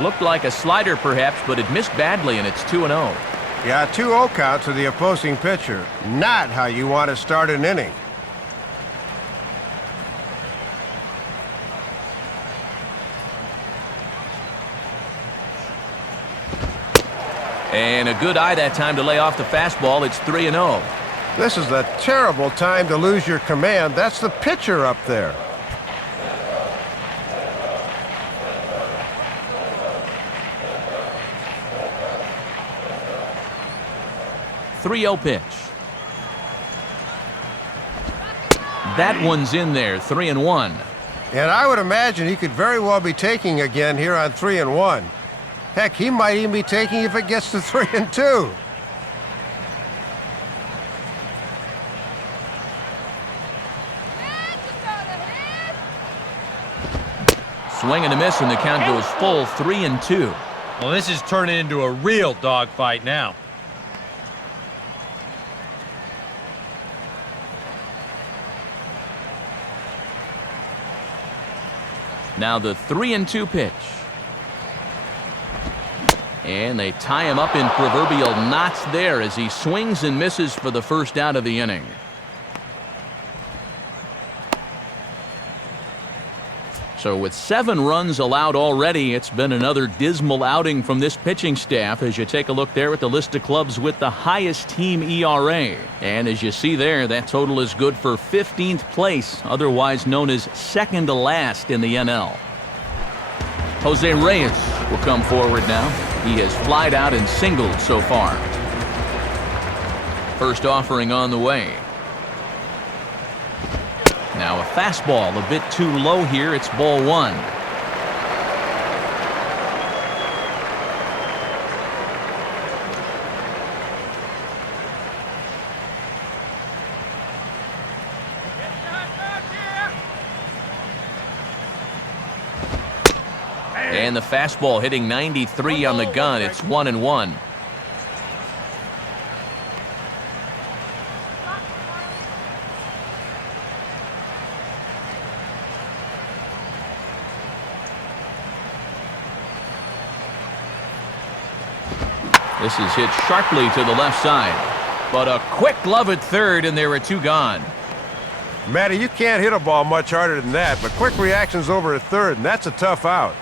Looked like a slider perhaps, but it missed badly, and it's 2-0. Yeah, 2-0 count to the opposing pitcher. Not how you want to start an inning. And a good eye that time to lay off the fastball. It's 3-0. This is a terrible time to lose your command. That's the pitcher up there. 3-0 pitch. That one's in there, 3-1. And I would imagine he could very well be taking again here on 3-1. Heck, he might even be taking if it gets to 3-2. Swing and a miss, and the count goes full, 3-2. Well, this is turning into a real dogfight now. Now the 3-2 pitch. And they tie him up in proverbial knots there as he swings and misses for the first out of the inning. So with 7 runs allowed already, it's been another dismal outing from this pitching staff as you take a look there at the list of clubs with the highest team ERA. And as you see there, that total is good for 15th place, otherwise known as second to last in the NL. Jose Reyes will come forward now. He has flied out and singled so far. First offering on the way. Now a fastball a bit too low here. It's ball 1. And the fastball hitting 93 on the gun. It's 1-1. This is hit sharply to the left side. But a quick glove at third, and there are 2 gone. Matty, you can't hit a ball much harder than that, but quick reactions over at third, and that's a tough out.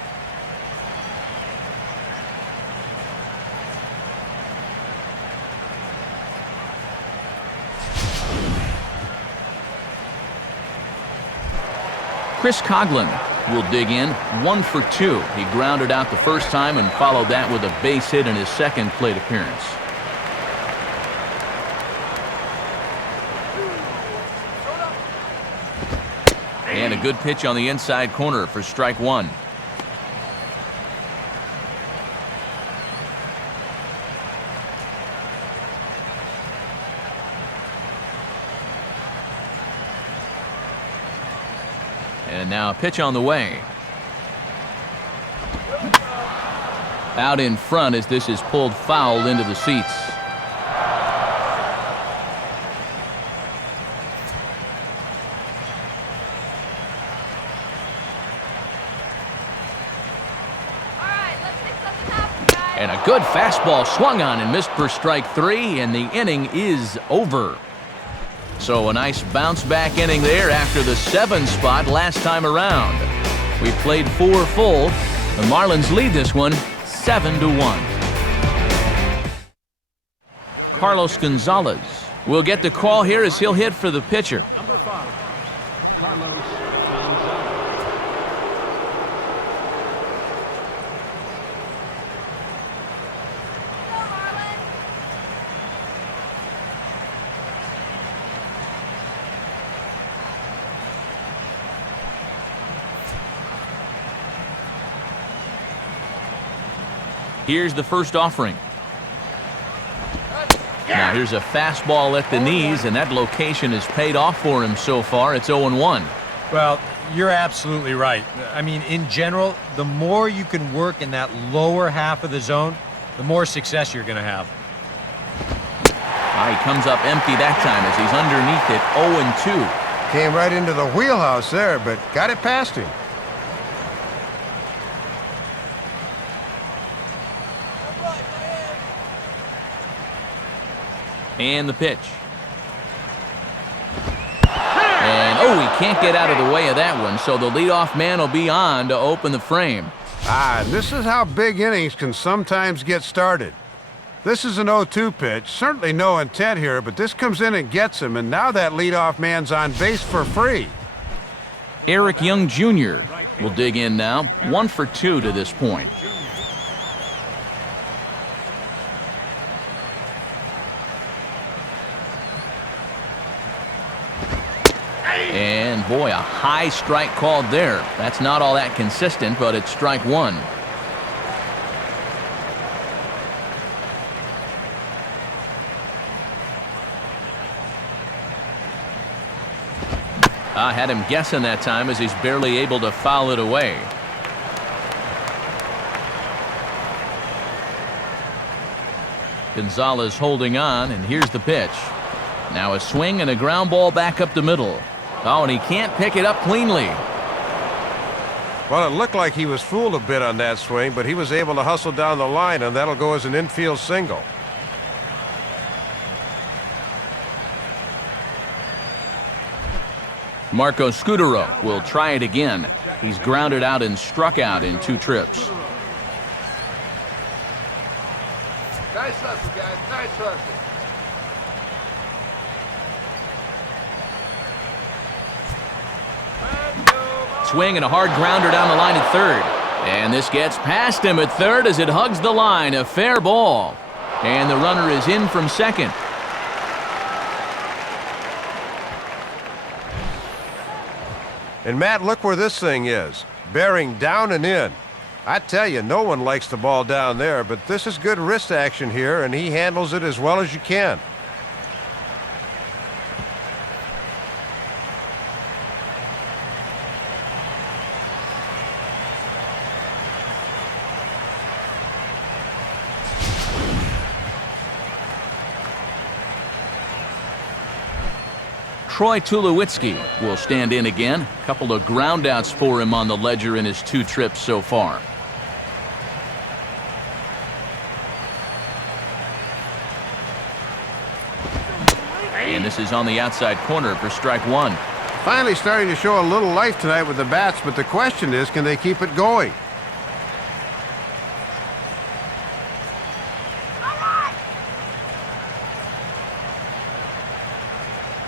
Chris Coughlin will dig in, 1 for 2. He grounded out the first time and followed that with a base hit in his second plate appearance. And a good pitch on the inside corner for strike 1. And now a pitch on the way. Out in front as this is pulled foul into the seats. And a good fastball swung on and missed for strike 3, and the inning is over. So a nice bounce back inning there after the 7 spot last time around. We played 4 full, The Marlins lead this one 7-1. Carlos Gonzalez will get the call here as he'll hit for the pitcher. Number 5, Carlos Gonzalez. Here's the first offering. Now here's a fastball at the knees, and that location has paid off for him so far. It's 0-1. Well, you're absolutely right. I mean, in general, the more you can work in that lower half of the zone, the more success you're going to have. He comes up empty that time as he's underneath it, 0-2. Came right into the wheelhouse there, but got it past him. And the pitch. And, he can't get out of the way of that one, so the leadoff man will be on to open the frame. This is how big innings can sometimes get started. This is an 0-2 pitch. Certainly no intent here, but this comes in and gets him, and now that leadoff man's on base for free. Eric Young Jr. will dig in now, 1 for 2 to this point. And boy, a high strike called there. That's not all that consistent, but it's strike 1. I had him guessing that time as he's barely able to foul it away. Gonzalez holding on, and here's the pitch. Now a swing and a ground ball back up the middle. And he can't pick it up cleanly. Well, it looked like he was fooled a bit on that swing, but he was able to hustle down the line, and that'll go as an infield single. Marco Scudero will try it again. He's grounded out and struck out in 2 trips. Nice hustle, guys. Nice hustle. Swing and a hard grounder down the line at third. And this gets past him at third as it hugs the line. A fair ball. And the runner is in from second. And Matt, look where this thing is. Bearing down and in. I tell you, no one likes the ball down there, but this is good wrist action here, and he handles it as well as you can. Troy Tulowitzki will stand in again. A couple of groundouts for him on the ledger in his 2 trips so far. And this is on the outside corner for strike 1. Finally starting to show a little life tonight with the bats, but the question is, can they keep it going?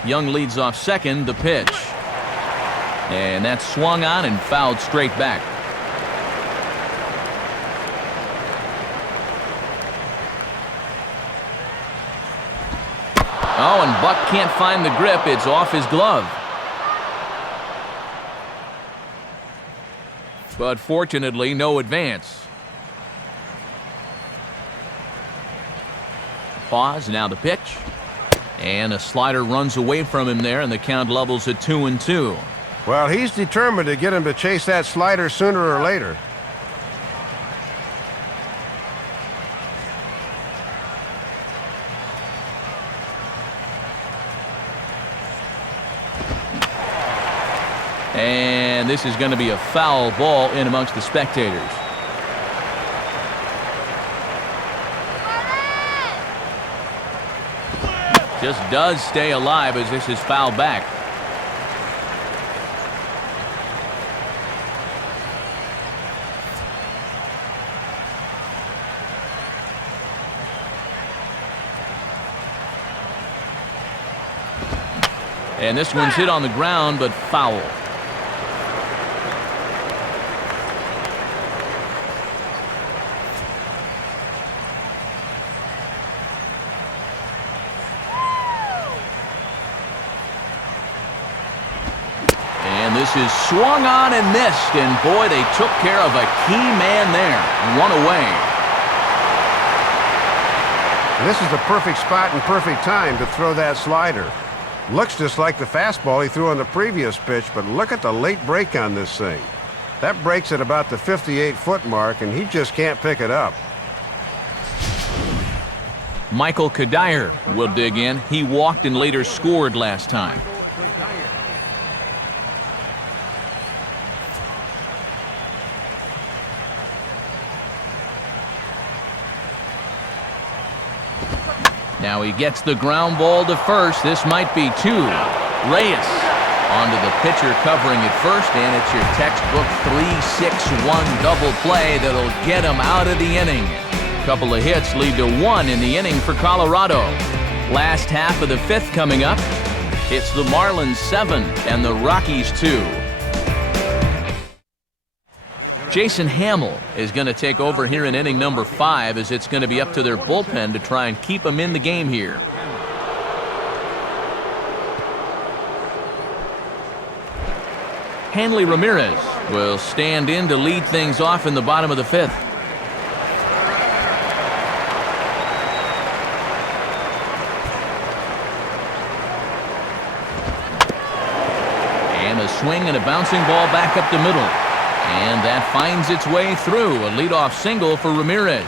Young leads off second, the pitch. And that's swung on and fouled straight back. And Buck can't find the grip. It's off his glove. But fortunately, no advance. Pause, now the pitch. And a slider runs away from him there, and the count levels at 2-2. Well, he's determined to get him to chase that slider sooner or later. And this is going to be a foul ball in amongst the spectators. Just does stay alive as this is fouled back. And this one's hit on the ground, but foul. And this is swung on and missed, and boy, they took care of a key man there. One away. And this is the perfect spot and perfect time to throw that slider. Looks just like the fastball he threw on the previous pitch, but look at the late break on this thing. That breaks at about the 58-foot mark, and he just can't pick it up. Michael Kadire will dig in. He walked and later scored last time. Now he gets the ground ball to first. This might be two. Reyes onto the pitcher covering at first, and it's your textbook 3-6-1 double play that'll get him out of the inning. Couple of hits lead to one in the inning for Colorado. Last half of the fifth coming up. It's the Marlins 7 and the Rockies 2. Jason Hamill is going to take over here in inning number 5, as it's going to be up to their bullpen to try and keep them in the game here. Hanley Ramirez will stand in to lead things off in the bottom of the fifth. And a swing and a bouncing ball back up the middle. And that finds its way through. A leadoff single for Ramirez.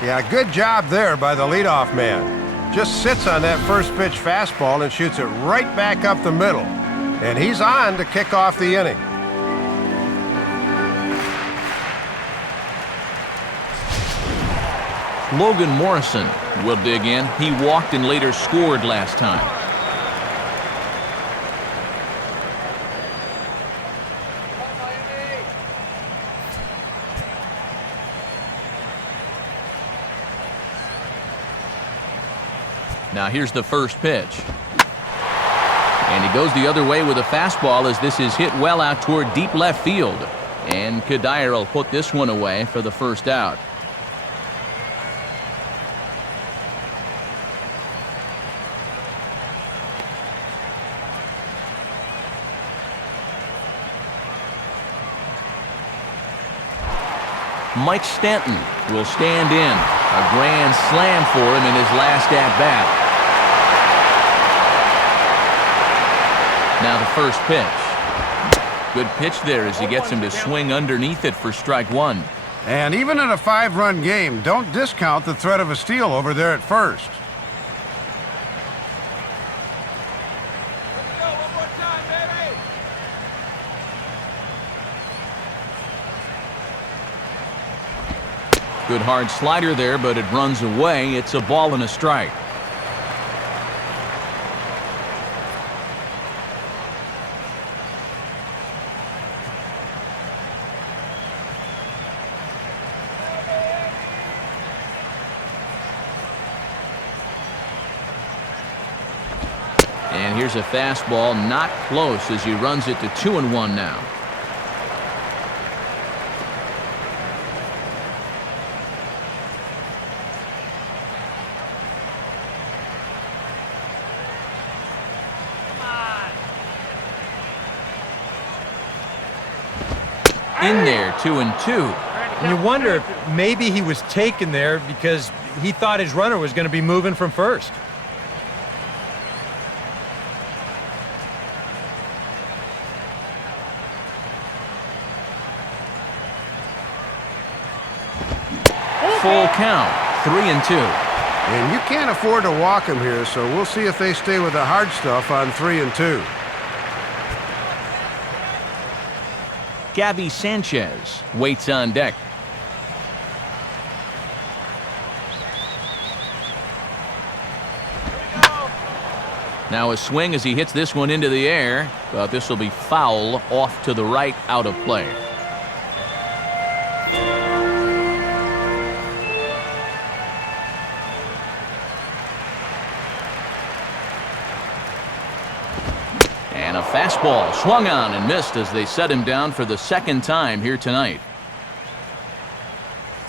Yeah, good job there by the leadoff man. Just sits on that first pitch fastball and shoots it right back up the middle. And he's on to kick off the inning. Logan Morrison will dig in. He walked and later scored last time. Now here's the first pitch. And he goes the other way with a fastball, as this is hit well out toward deep left field. And Kadire will put this one away for the first out. Mike Stanton will stand in. A grand slam for him in his last at-bat. Now the first pitch. Good pitch there as he gets him to swing underneath it for strike one. And even in a 5-run game, don't discount the threat of a steal over there at first. Good hard slider there, but it runs away. It's a ball and a strike. And here's a fastball, not close, as he runs it to 2-1 now. In there, 2-2. And you wonder if maybe he was taken there because he thought his runner was going to be moving from first. Full count, 3-2. And you can't afford to walk him here, so we'll see if they stay with the hard stuff on 3-2. Gabby Sanchez waits on deck. Now a swing as he hits this one into the air, but this will be foul, off to the right, out of play. a fastball swung on and missed as they set him down for the second time here tonight.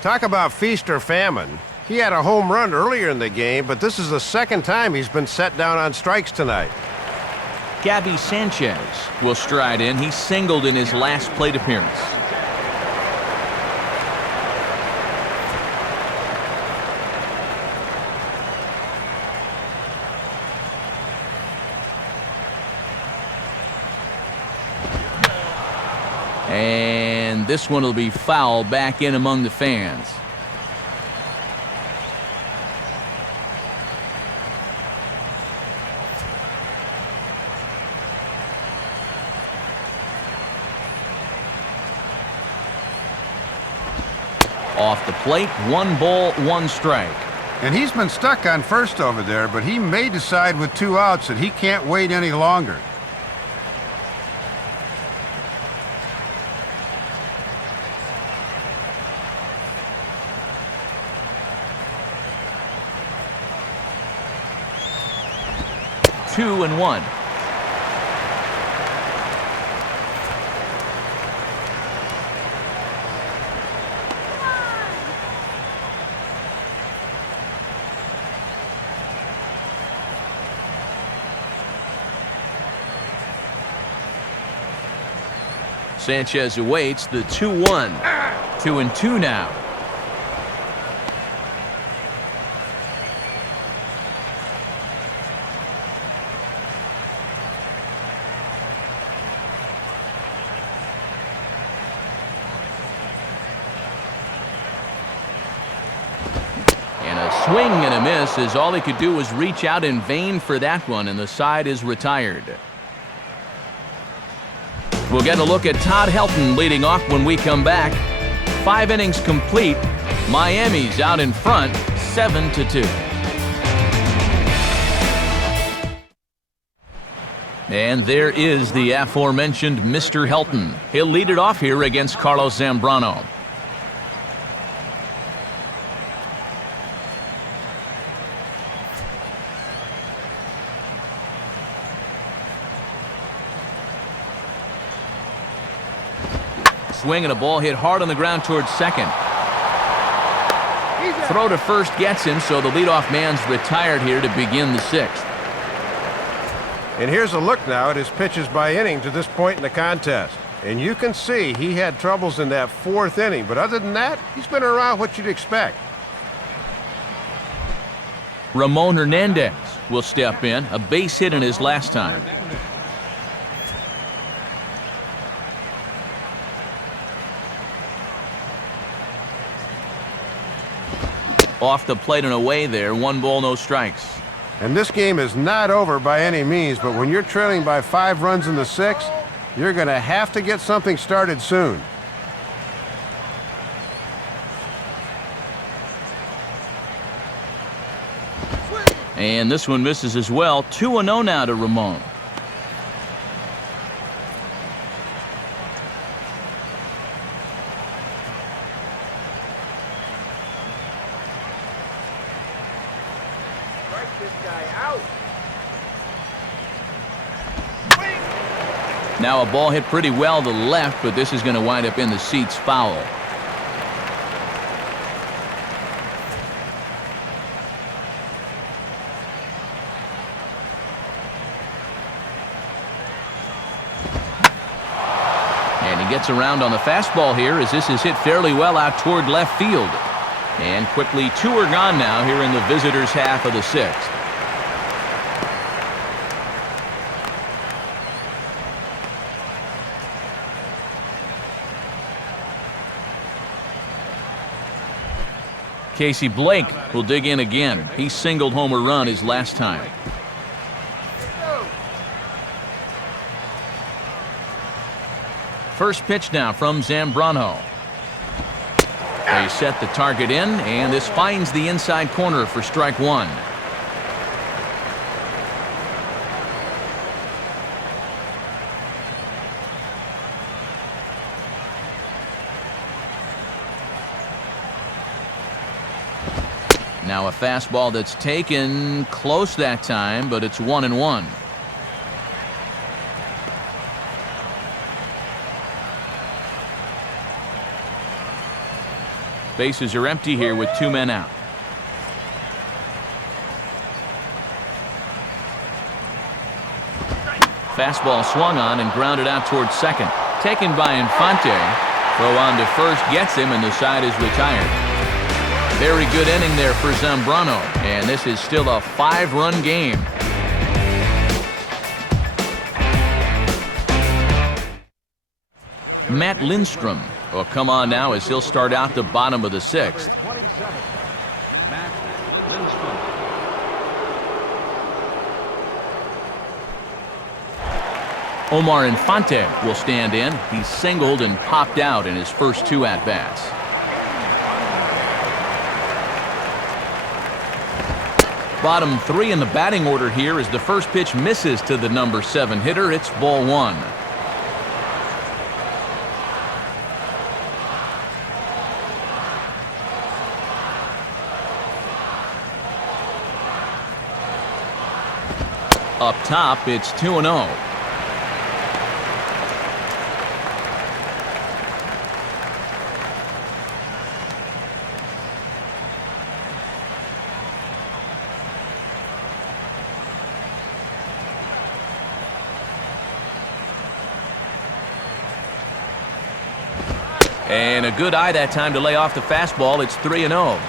Talk about feast or famine. He had a home run earlier in the game, but this is the second time he's been set down on strikes tonight. Gabby Sanchez will stride in. He singled in his last plate appearance. And this one will be foul back in among the fans. Off the plate, 1 ball, 1 strike. And he's been stuck on first over there, but he may decide with 2 outs that he can't wait any longer. Two and 1. Sanchez awaits the 2-1. 2-2 now. Swing and a miss as all he could do was reach out in vain for that one, and the side is retired. We'll get a look at Todd Helton leading off when we come back. 5 innings complete. Miami's out in front, 7-2. And there is the aforementioned Mr. Helton. He'll lead it off here against Carlos Zambrano. Swing and a ball hit hard on the ground towards second. Throw to first gets him, so the leadoff man's retired here to begin the 6th. And here's a look now at his pitches by inning to this point in the contest. And you can see he had troubles in that 4th inning, but other than that, he's been around what you'd expect. Ramon Hernandez will step in, a base hit in his last time. Off the plate and away there, 1 ball, no strikes. And this game is not over by any means, but when you're trailing by 5 runs in the 6th, you're going to have to get something started soon. And this one misses as well. 2-0 now to Ramon. Now a ball hit pretty well to left, but this is going to wind up in the seats foul. And he gets around on the fastball here as this is hit fairly well out toward left field. And quickly 2 are gone now here in the visitors' half of the 6th. Casey Blake will dig in again. He singled home a run his last time. First pitch now from Zambrano. They set the target in, and this finds the inside corner for strike 1. Now a fastball that's taken close that time, but it's 1-1. Bases are empty here with 2 men out. Fastball swung on and grounded out towards second. Taken by Infante. Throw on to first gets him, and the side is retired. Very good inning there for Zambrano, and this is still a 5-run game. Matt Lindstrom will come on now as he'll start out the bottom of the 6th. Matt Lindstrom. Omar Infante will stand in. He singled and popped out in his first 2 at-bats. Bottom 3 in the batting order here as the first pitch misses to the number 7 hitter. It's ball 1. Up top, it's 2-0. And a good eye that time to lay off the fastball. It's 3-0.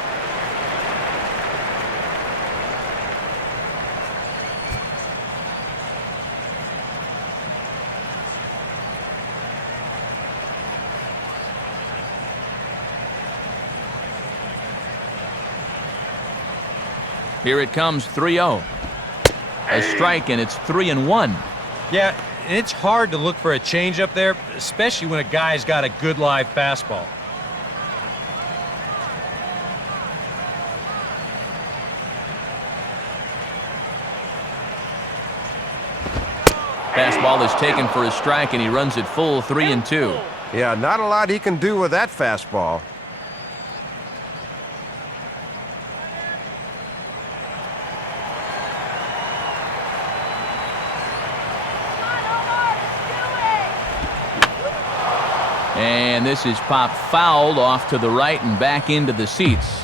Here it comes, 3-0. A strike, and it's 3-1. Yeah, it's hard to look for a changeup there, especially when a guy's got a good live fastball. Fastball is taken for a strike, and he runs it full, 3-2. Yeah, not a lot he can do with that fastball. And this is popped fouled off to the right and back into the seats.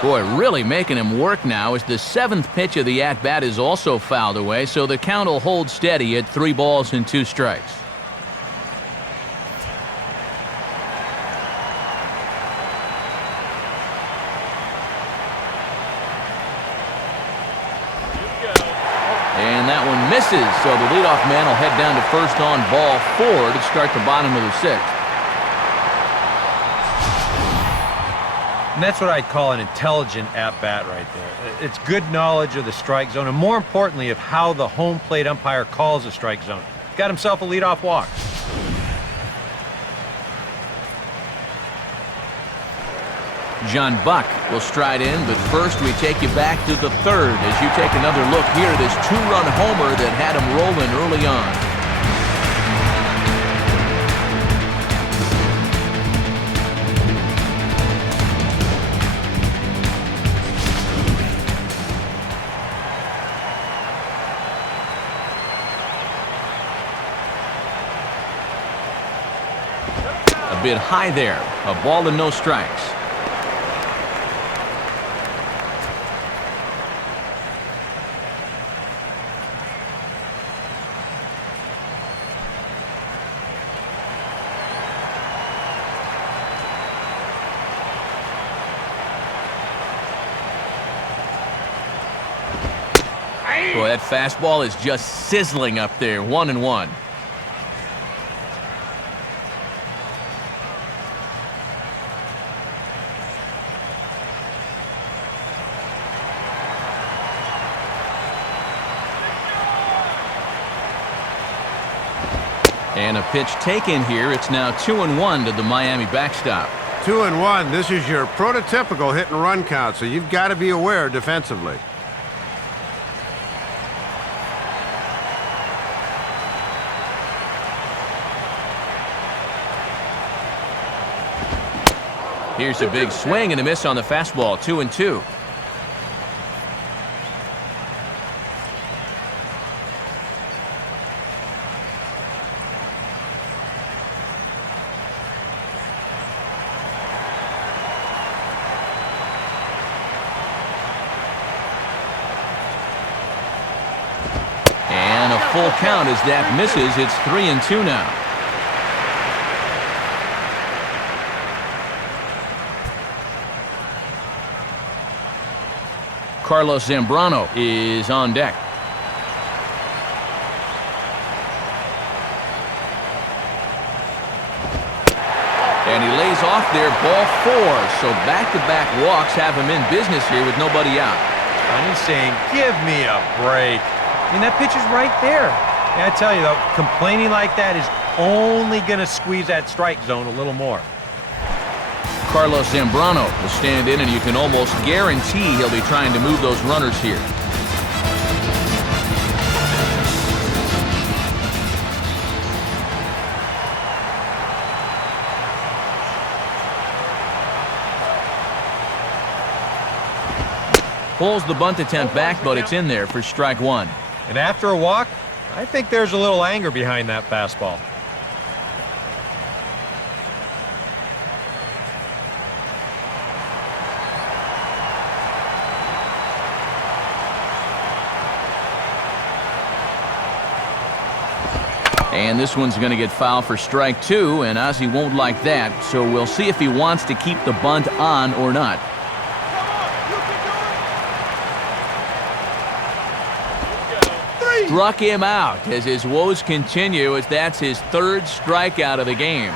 Boy, really making him work now as the 7th pitch of the at-bat is also fouled away, so the count will hold steady at 3 balls and 2 strikes. And that one misses, so the leadoff man will head down to first on ball 4 to start the bottom of the 6th. And that's what I'd call an intelligent at-bat right there. It's good knowledge of the strike zone, and more importantly, of how the home plate umpire calls a strike zone. Got himself a leadoff walk. John Buck will stride in, but first we take you back to the 3rd as you take another look here at this 2-run homer that had him rolling early on. A bit high there, a ball and no strikes. Boy, that fastball is just sizzling up there, 1-1. And a pitch taken here. It's now 2-1 to the Miami backstop. 2-1. This is your prototypical hit and run count, so you've got to be aware defensively. Here's a big swing and a miss on the fastball, 2-2. And a full count as that misses. It's 3-2 now. Carlos Zambrano is on deck. And he lays off there, ball 4. So back-to-back walks have him in business here with nobody out. And he's saying, give me a break. I mean, that pitch is right there. And I tell you, though, complaining like that is only going to squeeze that strike zone a little more. Carlos Zambrano will stand in, and you can almost guarantee he'll be trying to move those runners here. Pulls the bunt attempt back, but it's in there for strike 1. And after a walk, I think there's a little anger behind that fastball. And this one's going to get fouled for strike 2, and Ozzie won't like that, so we'll see if he wants to keep the bunt on or not. Struck him out as his woes continue, as that's his 3rd strikeout of the game.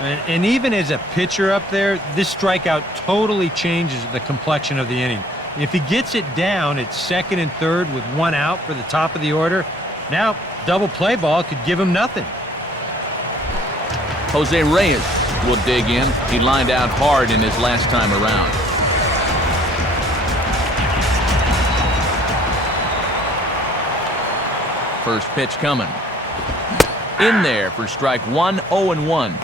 And even as a pitcher up there, this strikeout totally changes the complexion of the inning. If he gets it down at 2nd and 3rd with 1 out for the top of the order, now double play ball could give him nothing. Jose Reyes will dig in. He lined out hard in his last time around. First pitch coming. In there for strike 1, 0-1.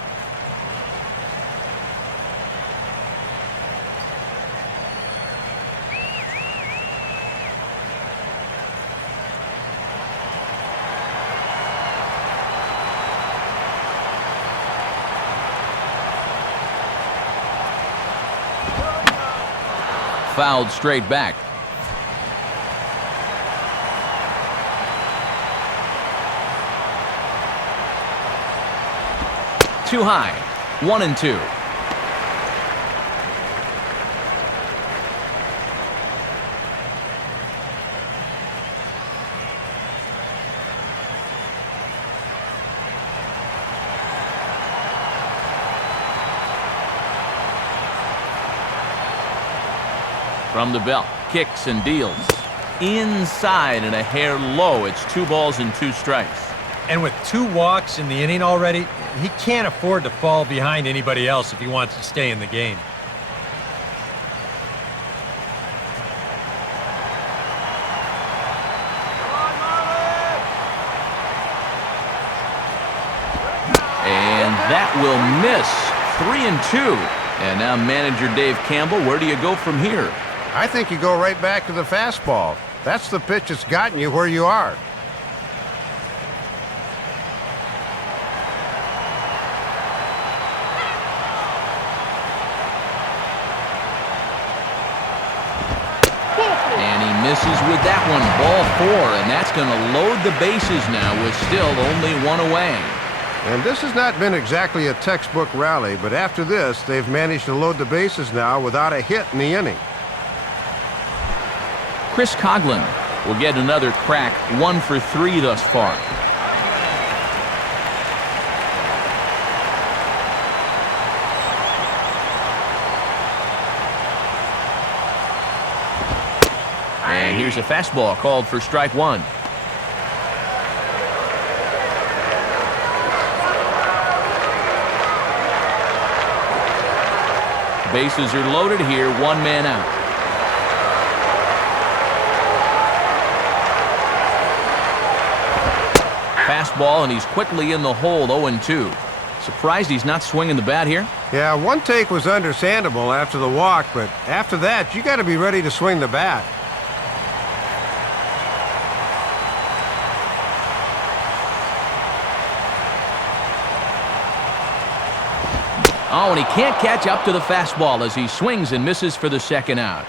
Fouled straight back. Too high. 1-2. From the belt, kicks and deals. Inside and a hair low. It's 2 balls and 2 strikes. And with 2 walks in the inning already, he can't afford to fall behind anybody else if he wants to stay in the game. And that will miss. 3-2. And now manager Dave Campbell, where do you go from here? I think you go right back to the fastball. That's the pitch that's gotten you where you are. And he misses with that one. Ball 4, and that's going to load the bases now with still only 1 away. And this has not been exactly a textbook rally, but after this, they've managed to load the bases now without a hit in the inning. Chris Coughlin will get another crack, 1 for 3 thus far. And here's a fastball called for strike 1. Bases are loaded here, 1 man out. Fastball, and he's quickly in the hole, 0-2. Surprised he's not swinging the bat here? Yeah, one take was understandable after the walk, but after that, you got to be ready to swing the bat. Oh, and he can't catch up to the fastball as he swings and misses for the second out.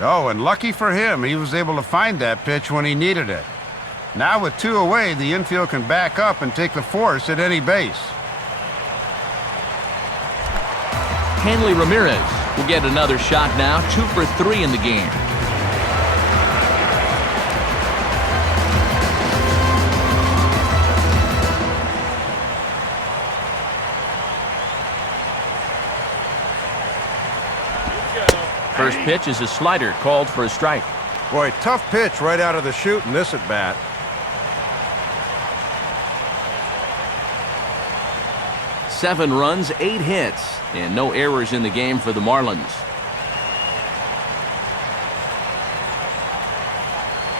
Oh, and lucky for him, he was able to find that pitch when he needed it. Now with 2 away, the infield can back up and take the force at any base. Hanley Ramirez will get another shot now, 2 for 3 in the game. First pitch is a slider called for a strike. Boy, tough pitch right out of the chute in this at bat. Seven runs, 8 hits, and no errors in the game for the Marlins.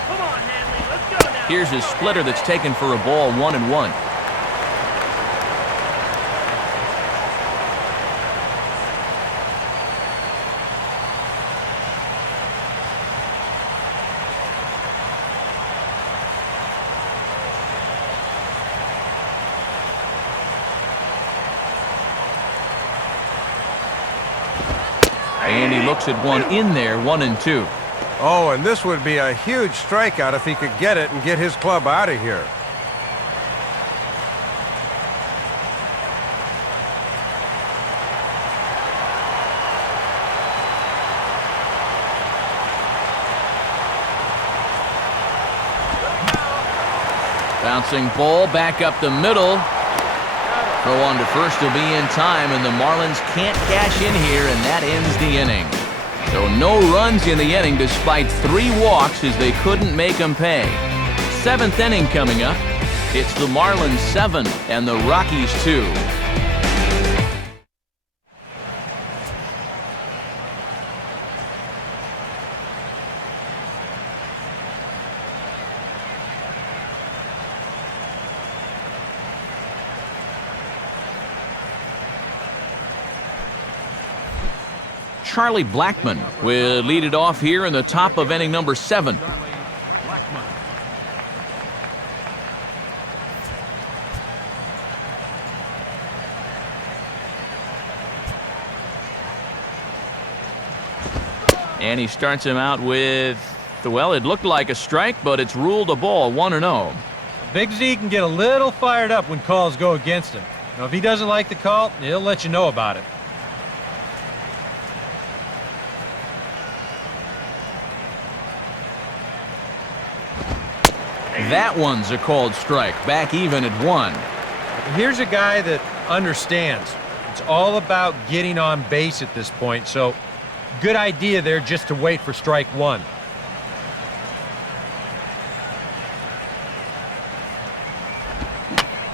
Come on, Hanley, let's go now. Here's his splitter that's taken for a ball, 1-1. And he looks at one in there, 1-2. Oh, and this would be a huge strikeout if he could get it and get his club out of here. Bouncing ball back up the middle. Throw on to first will be in time, and the Marlins can't cash in here, and that ends the inning. So no runs in the inning despite 3 walks as they couldn't make them pay. 7th inning coming up. It's the Marlins 7 and the Rockies 2. Charlie Blackmon will lead it off here in the top of inning number 7. And he starts him out with, well, it looked like a strike, but it's ruled a ball, 1-0. Big Z can get a little fired up when calls go against him. Now, if he doesn't like the call, he'll let you know about it. That one's a called strike, back even at 1. Here's a guy that understands. It's all about getting on base at this point, so good idea there just to wait for strike 1.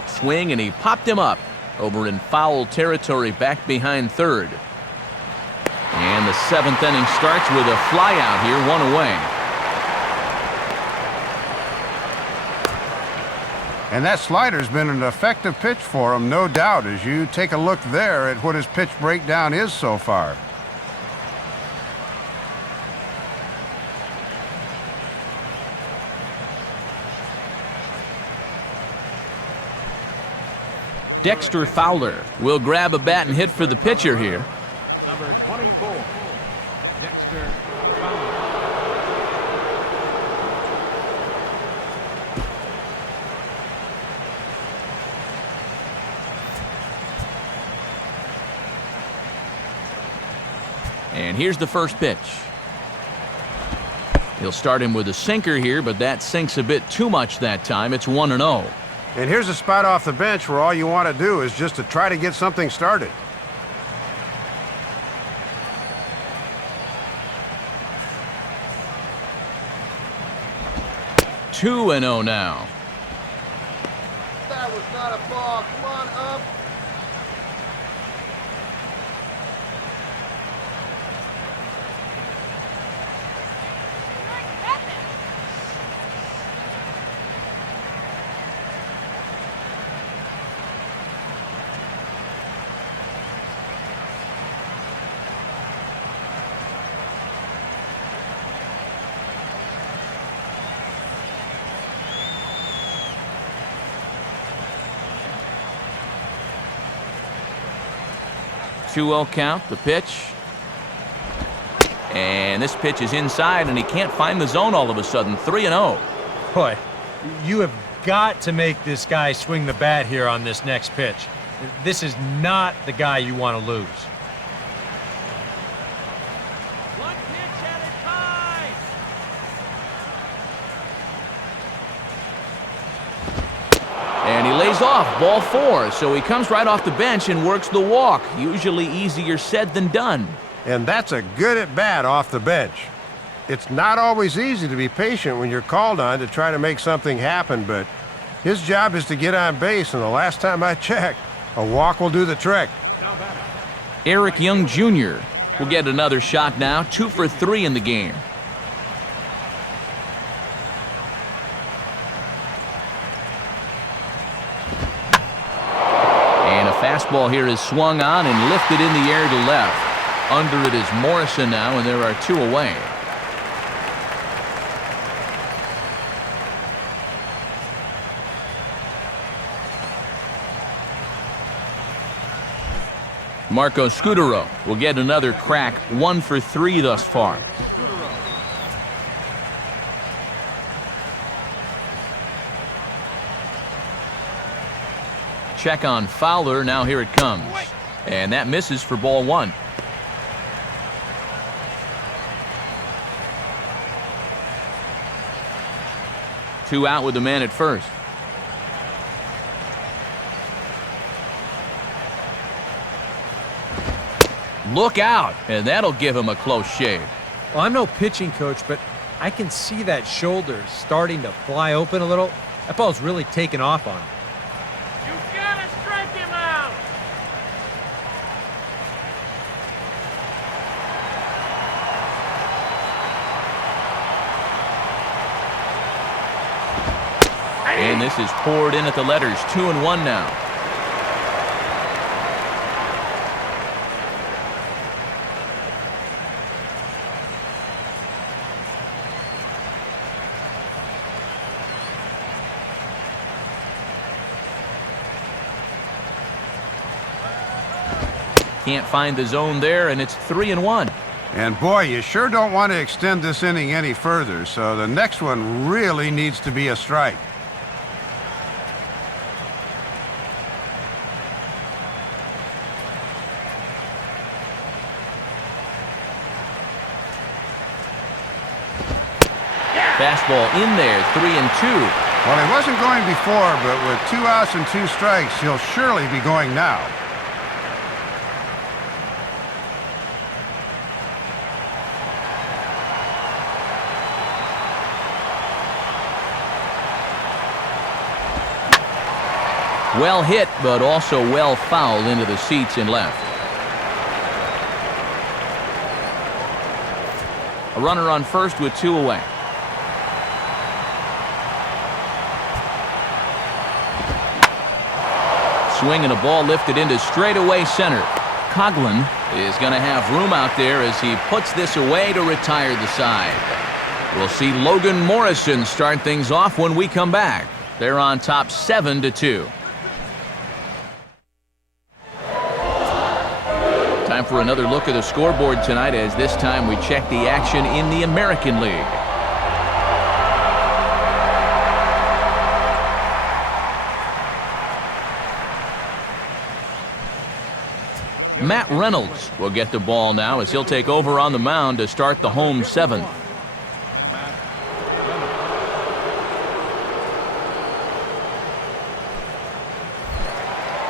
Swing, and he popped him up over in foul territory back behind third. And the 7th inning starts with a fly out here, 1 away. And that slider's been an effective pitch for him, no doubt, as you take a look there at what his pitch breakdown is so far. Dexter Fowler will grab a bat and hit for the pitcher here. Number 24, Dexter Fowler. And here's the first pitch. He'll start him with a sinker here, but that sinks a bit too much that time. It's 1-0. And here's a spot off the bench where all you want to do is just to try to get something started. Two and 0 now. That was not a ball. Come on up. 2-0 count, the pitch. And this pitch is inside, and he can't find the zone all of a sudden. 3-0. Boy, you have got to make this guy swing the bat here on this next pitch. This is not the guy you want to lose. One pitch at a time. And he lays off, ball 4. So he comes right off the bench and works the walk. Usually easier said than done. And that's a good at-bat off the bench. It's not always easy to be patient when you're called on to try to make something happen, but his job is to get on base, and the last time I checked, a walk will do the trick. Eric Young Jr. will get another shot now, 2 for 3 in the game. And a fastball here is swung on and lifted in the air to left. Under it is Morrison now, and there are 2 away. Marco Scudero will get another crack, 1 for 3 thus far. Check on Fowler, now here it comes. And that misses for ball 1. Two out with the man at first. Look out, and that'll give him a close shave. Well, I'm no pitching coach, but I can see that shoulder starting to fly open a little. That ball's really taken off on him. You gotta strike him out. And this is poured in at the letters, 2-1 now. Can't find the zone there, and it's 3-1. And boy, you sure don't want to extend this inning any further, so the next one really needs to be a strike. Fastball in there, 3-2. Well, he wasn't going before, but with 2 outs and 2 strikes, he'll surely be going now. Well hit, but also well fouled into the seats and left. A runner on first with 2 away. Swing and a ball lifted into straightaway center. Coughlin is going to have room out there as he puts this away to retire the side. We'll see Logan Morrison start things off when we come back. They're on top 7-2. Time for another look at the scoreboard tonight, as this time we check the action in the American League. Matt Reynolds will get the ball now as he'll take over on the mound to start the home 7th.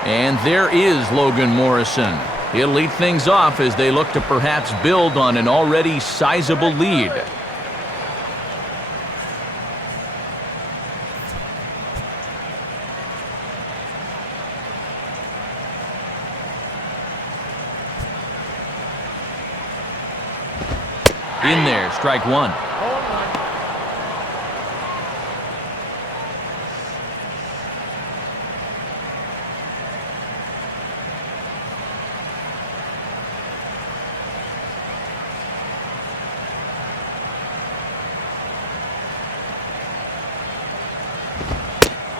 And there is Logan Morrison. He'll lead things off as they look to perhaps build on an already sizable lead. In there, strike 1.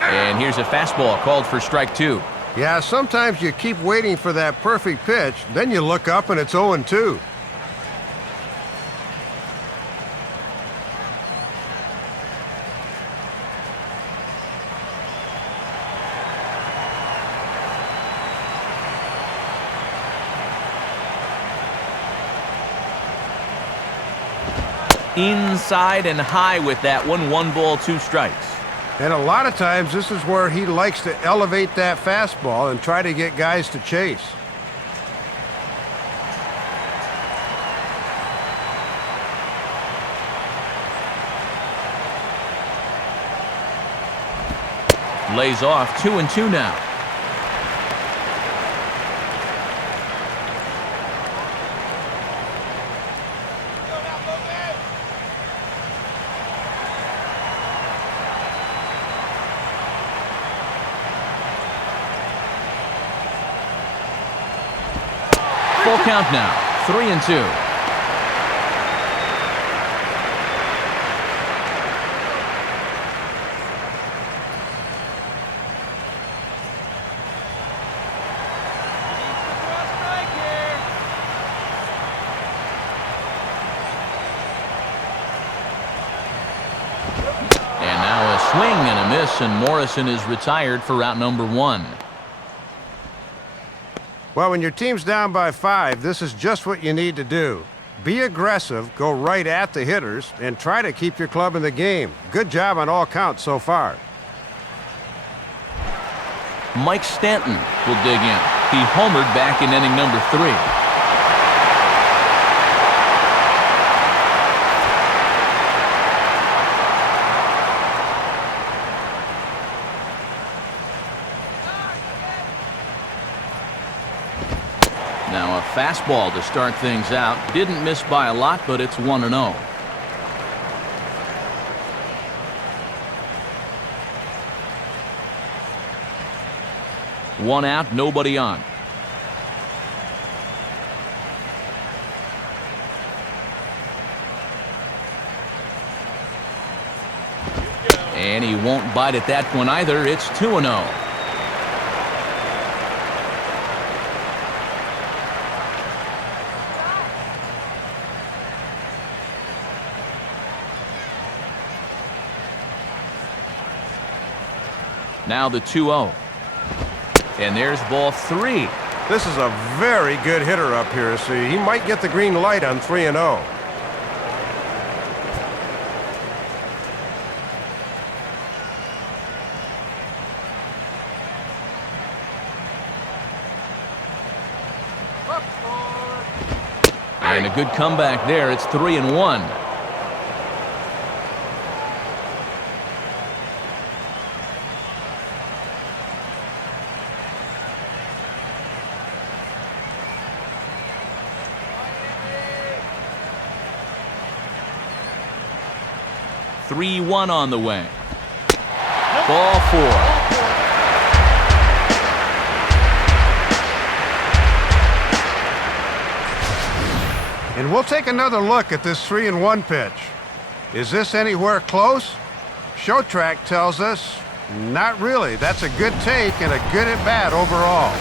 And here's a fastball called for strike 2. Yeah, sometimes you keep waiting for that perfect pitch, then you look up and it's 0-2. Inside and high with that one. 1 ball, 2 strikes. And a lot of times this is where he likes to elevate that fastball and try to get guys to chase. Lays off. 2-2 now. Full count now. 3-2. And now a swing and a miss, and Morrison is retired for out number 1. Well, when your team's down by 5, this is just what you need to do. Be aggressive, go right at the hitters, and try to keep your club in the game. Good job on all counts so far. Mike Stanton will dig in. He homered back in inning number 3. Now a fastball to start things out. Didn't miss by a lot, but it's 1-0. One out, nobody on. And he won't bite at that one either. It's 2-0. Now the 2-0. And there's ball 3. This is a very good hitter up here, so he might get the green light on 3-0. And a good comeback there. It's 3-1. Three-1 on the way. Ball 4. And we'll take another look at this 3-1 pitch. Is this anywhere close? Show track tells us not really. That's a good take and a good at-bat overall.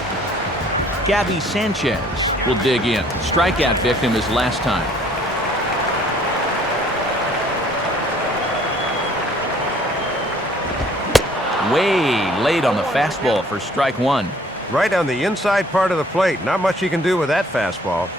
Gabby Sanchez will dig in. Strikeout victim his last time. Way late on the fastball for strike 1. Right on the inside part of the plate. Not much you can do with that fastball.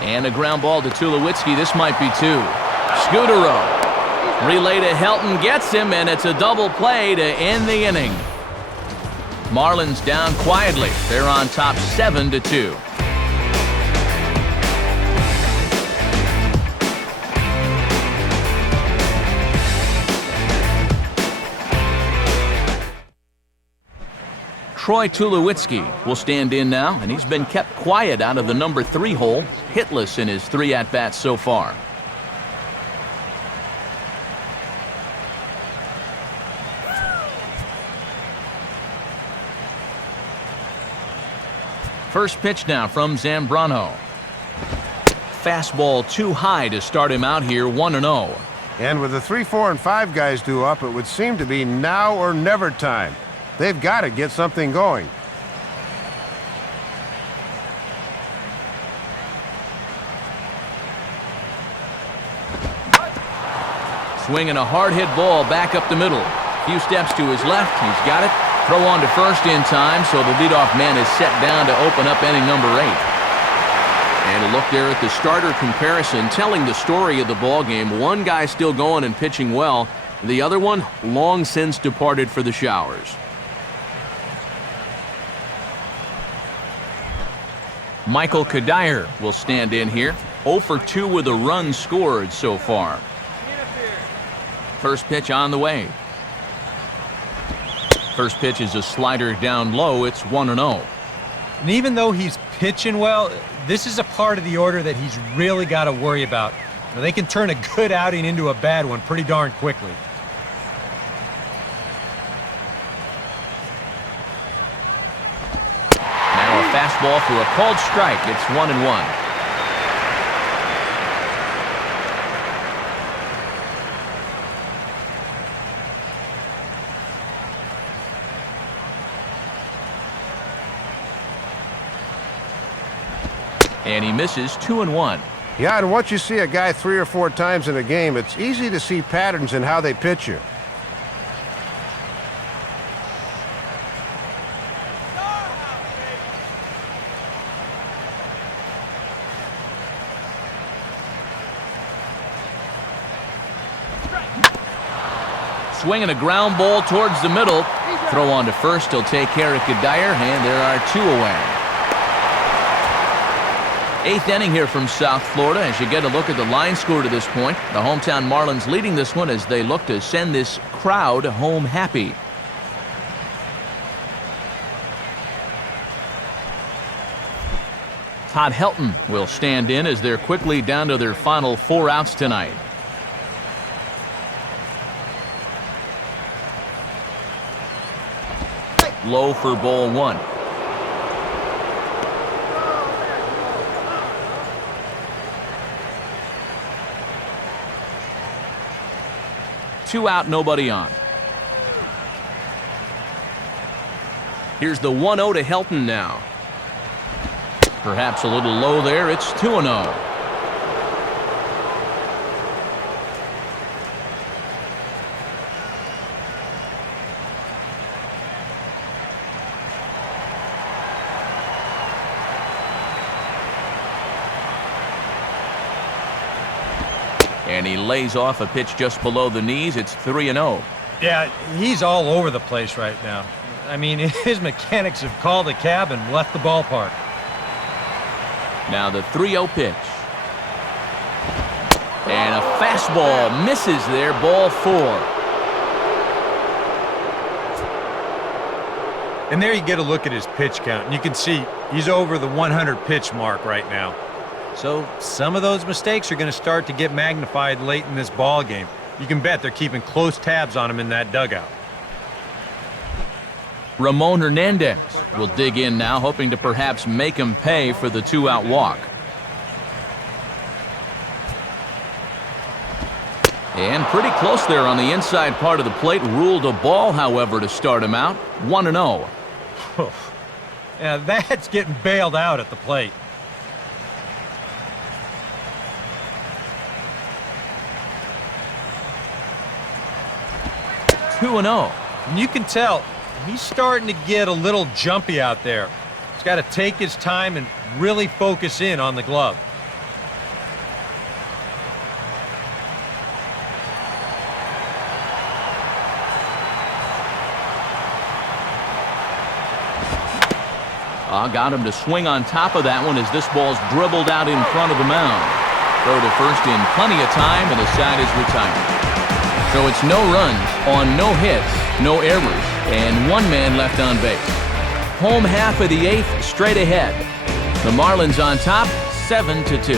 And a ground ball to Tulowitzki. This might be 2. Scudero. Relay to Helton, gets him, and it's a double play to end the inning. Marlins down quietly. They're on top 7-2. Troy Tulowitzki will stand in now, and he's been kept quiet out of the number 3 hole, hitless in his 3 at-bats so far. First pitch now from Zambrano. Fastball too high to start him out here, 1-0. And with the 3, 4, and 5 guys due up, it would seem to be now or never time. They've got to get something going. Swinging a hard-hit ball back up the middle. Few steps to his left. He's got it. Throw on to first in time, so the leadoff man is set down to open up inning number 8. And a look there at the starter comparison, telling the story of the ball game. One guy still going and pitching well. The other one long since departed for the showers. Michael Kadire will stand in here. 0 for 2 with a run scored so far. First pitch on the way. First pitch is a slider down low. It's 1-0. And even though he's pitching well, this is a part of the order that he's really got to worry about. Now, they can turn a good outing into a bad one pretty darn quickly. Now a fastball for a called strike. It's 1-1. And he misses 2-1. Yeah, and once you see a guy 3 or 4 times in a game, it's easy to see patterns in how they pitch you. Swinging a ground ball towards the middle. Throw on to first. He'll take care of Kadire, and there are 2 away. 8th inning here from South Florida as you get a look at the line score to this point. The hometown Marlins leading this one as they look to send this crowd home happy. Todd Helton will stand in as they're quickly down to their final 4 outs tonight. Low for ball 1. Two out, nobody on. Here's the 1-0 to Helton now. Perhaps a little low there. It's 2-0. And he lays off a pitch just below the knees. It's 3-0. Yeah, he's all over the place right now. I mean, his mechanics have called a cab and left the ballpark. Now the 3-0 pitch. And a fastball misses there, ball 4. And there you get a look at his pitch count, and you can see he's over the 100 pitch mark right now. So some of those mistakes are going to start to get magnified late in this ball game. You can bet they're keeping close tabs on him in that dugout. Ramon Hernandez will dig in now, hoping to perhaps make him pay for the 2-out walk. And pretty close there on the inside part of the plate. Ruled a ball, however, to start him out. 1-0. Yeah, that's getting bailed out at the plate. 2-0. And you can tell he's starting to get a little jumpy out there. He's got to take his time and really focus in on the glove. Got him to swing on top of that one as this ball's dribbled out in front of the mound. Throw to first in plenty of time, and the side is retired. So it's no runs on no hits, no errors, and 1 man left on base. Home half of the 8th straight ahead. The Marlins on top, 7-2.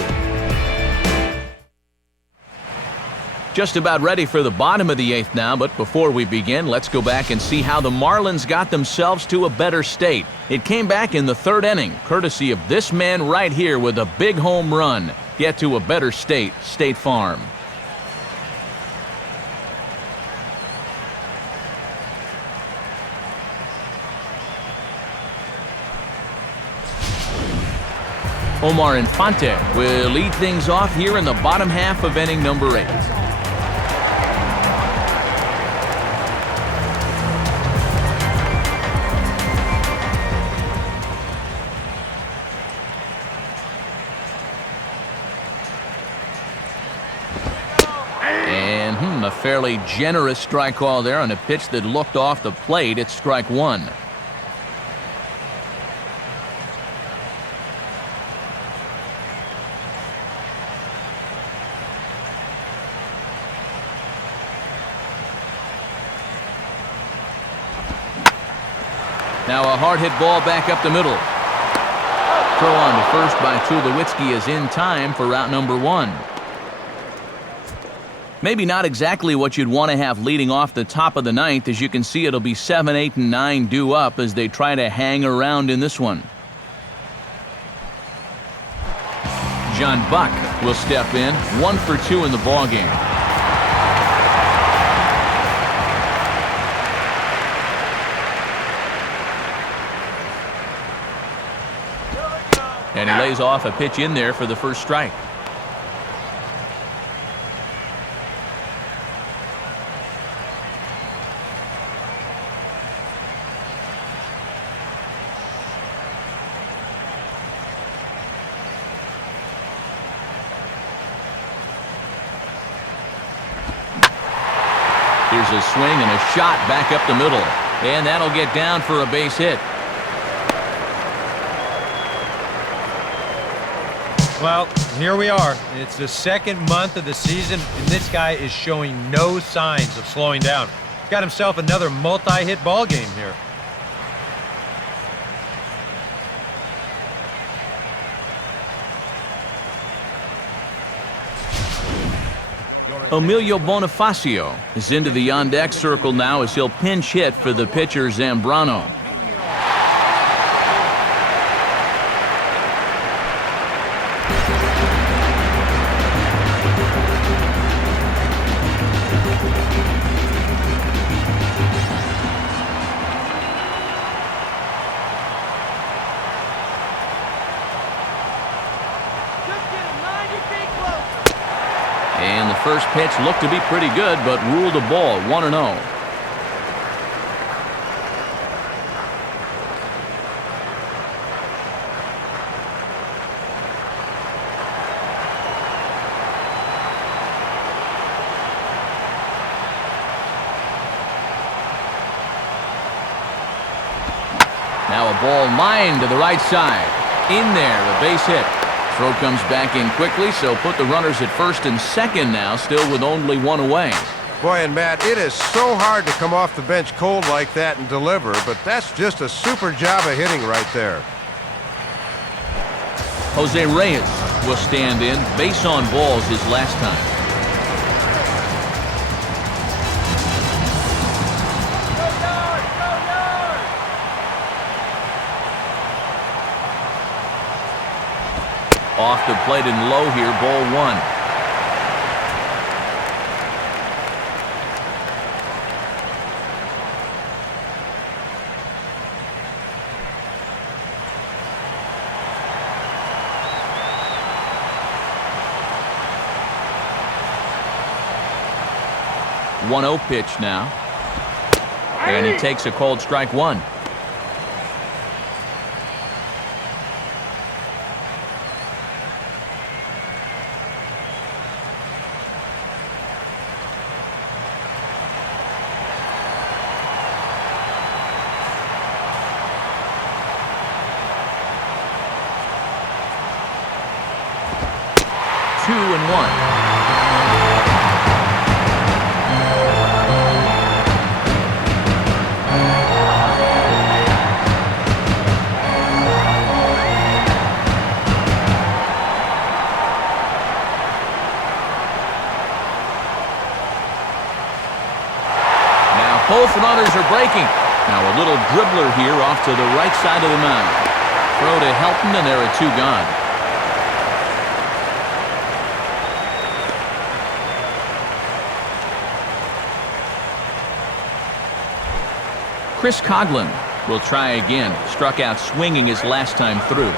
Just about ready for the bottom of the 8th now, but before we begin, let's go back and see how the Marlins got themselves to a better state. It came back in the 3rd inning, courtesy of this man right here with a big home run. Get to a better state, State Farm. Omar Infante will lead things off here in the bottom half of inning number 8. And a fairly generous strike call there on a pitch that looked off the plate. It's strike 1. Now a hard hit ball back up the middle. Throw on to first by Tulowitzki is in time for route number 1. Maybe not exactly what you'd want to have leading off the top of the 9th. As you can see, it'll be 7, 8, and 9 due up as they try to hang around in this one. John Buck will step in, 1 for 2 in the ballgame. And he lays off a pitch in there for the first strike. Here's a swing and a shot back up the middle. And that'll get down for a base hit. Well, here we are. It's the 2nd month of the season, and this guy is showing no signs of slowing down. Got himself another multi-hit ball game here. Emilio Bonifacio is into the on-deck circle now as he'll pinch hit for the pitcher Zambrano. And the first pitch looked to be pretty good, but ruled a ball, 1-0. Now a ball lined to the right side. In there, a base hit. Throw comes back in quickly, so put the runners at first and second now, still with only 1 away. Boy, and Matt, it is so hard to come off the bench cold like that and deliver, but that's just a super job of hitting right there. Jose Reyes will stand in. Base on balls his last time. Off the plate and low here, ball 1. One 0 pitch now. And he takes a called strike 1. Two and 1. Both runners are breaking. Now a little dribbler here off to the right side of the mound. Throw to Helton, and there are 2 gone. Chris Coghlan will try again. Struck out swinging his last time through.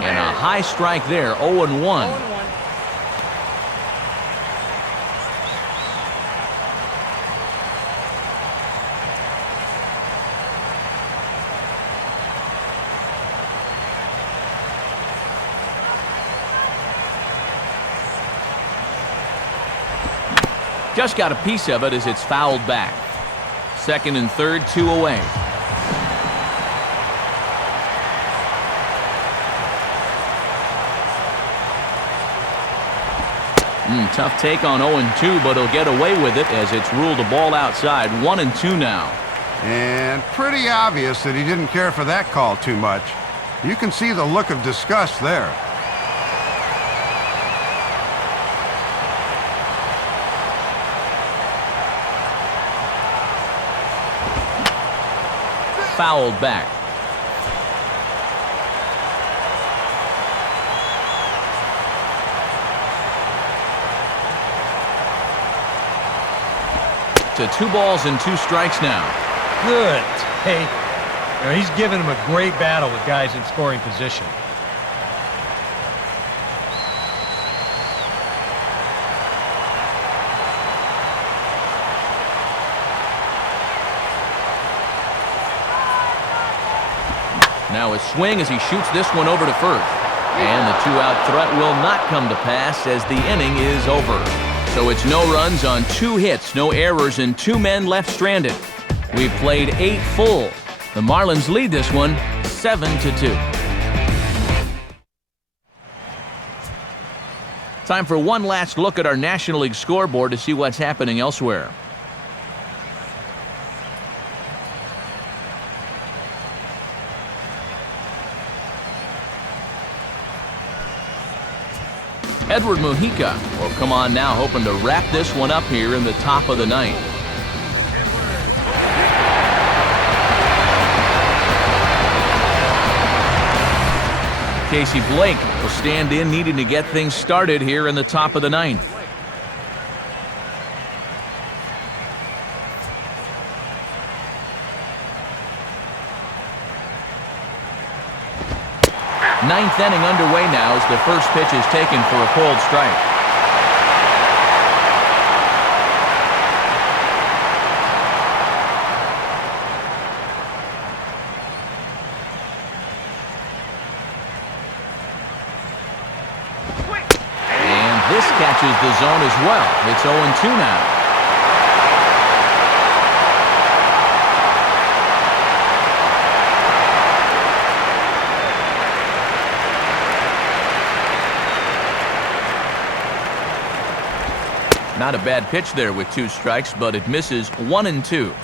And a high strike there, 0-1. Just got a piece of it as it's fouled back. 2nd and 3rd, 2 away. Tough take on 0-2, but he'll get away with it as it's ruled a ball outside. 1-2 now. And pretty obvious that he didn't care for that call too much. You can see the look of disgust there. Fouled back. To 2 balls and 2 strikes now. Good take. You know, he's giving him a great battle with guys in scoring position. Now a swing as he shoots this one over to first. And the 2-out threat will not come to pass as the inning is over. So it's no runs on 2 hits, no errors, and 2 men left stranded. We've played 8 full. The Marlins lead this one 7-2. Time for one last look at our National League scoreboard to see what's happening elsewhere. Edward Mujica will come on now, hoping to wrap this one up here in the top of the 9th. Casey Blake will stand in, needing to get things started here in the top of the 9th. Ninth inning underway now as the first pitch is taken for a cold strike. And this catches the zone as well. It's 0-2 now. Not a bad pitch there with 2 strikes, but it misses 1-2.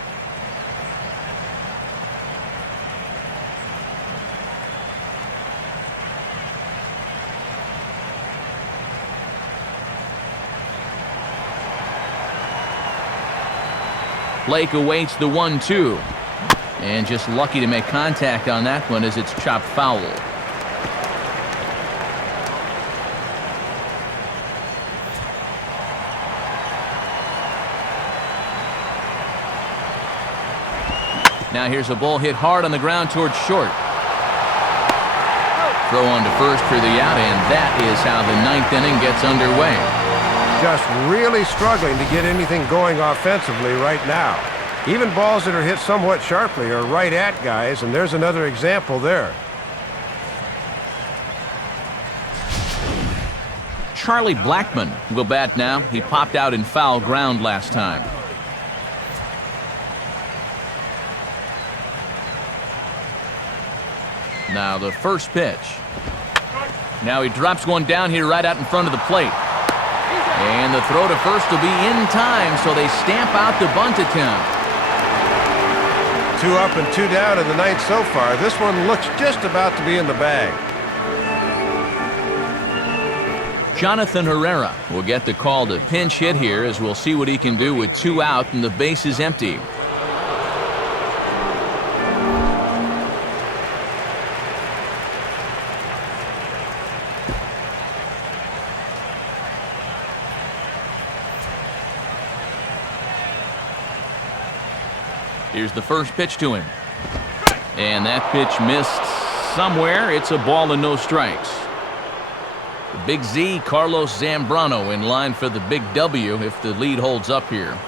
Blake awaits the 1-2. And just lucky to make contact on that one as it's chopped foul. Now here's a ball hit hard on the ground towards short. Throw on to first for the out, and that is how the 9th inning gets underway. Just really struggling to get anything going offensively right now. Even balls that are hit somewhat sharply are right at guys, and there's another example there. Charlie Blackmon will bat now. He popped out in foul ground last time. Now the first pitch. Now he drops one down here right out in front of the plate. And the throw to first will be in time, so they stamp out the bunt attempt. 2 up and 2 down in the ninth so far. This one looks just about to be in the bag. Jonathan Herrera will get the call to pinch hit here, as we'll see what he can do with 2 out and the base is empty. Here's the first pitch to him. And that pitch missed somewhere. It's a ball and no strikes. The Big Z, Carlos Zambrano, in line for the big W if the lead holds up here.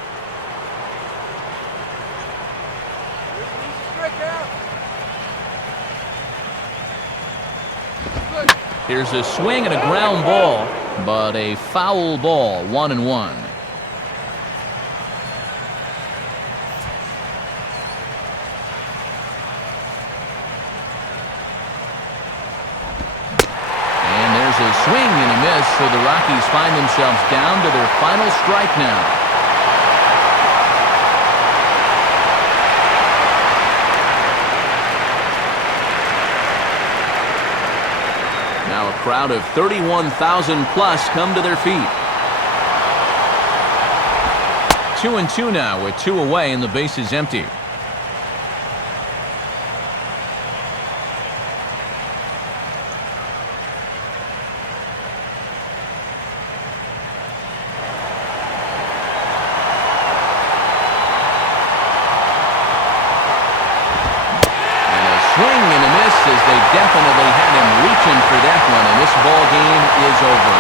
Here's a swing and a ground ball, but a foul ball, 1-1. A swing and a miss, so the Rockies find themselves down to their final strike now. Now a crowd of 31,000 plus come to their feet. 2-2 now with 2 away and the base is empty. They definitely had him reaching for that one, and this ball game is over.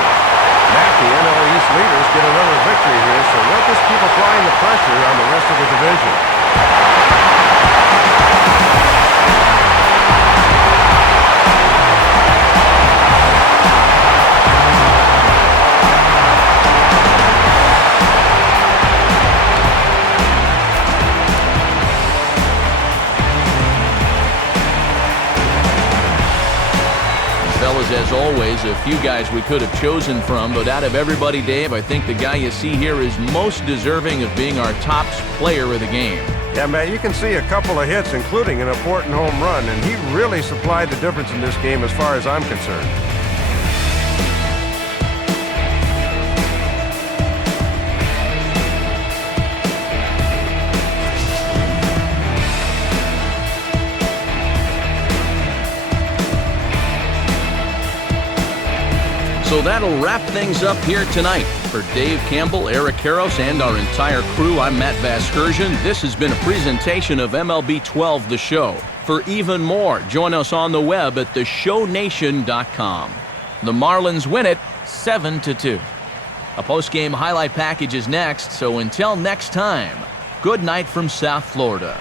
Matt, the NL East leaders get another victory here, so they'll just keep applying the pressure on the rest of the division. As always, a few guys we could have chosen from, but out of everybody, Dave, I think the guy you see here is most deserving of being our top player of the game. Yeah, Matt, you can see a couple of hits, including an important home run, and he really supplied the difference in this game as far as I'm concerned. So that'll wrap things up here tonight. For Dave Campbell, Eric Karros, and our entire crew, I'm Matt Vasgersian. This has been a presentation of MLB 12 The Show. For even more, join us on the web at theshownation.com. The Marlins win it 7-2. A post-game highlight package is next, so until next time, good night from South Florida.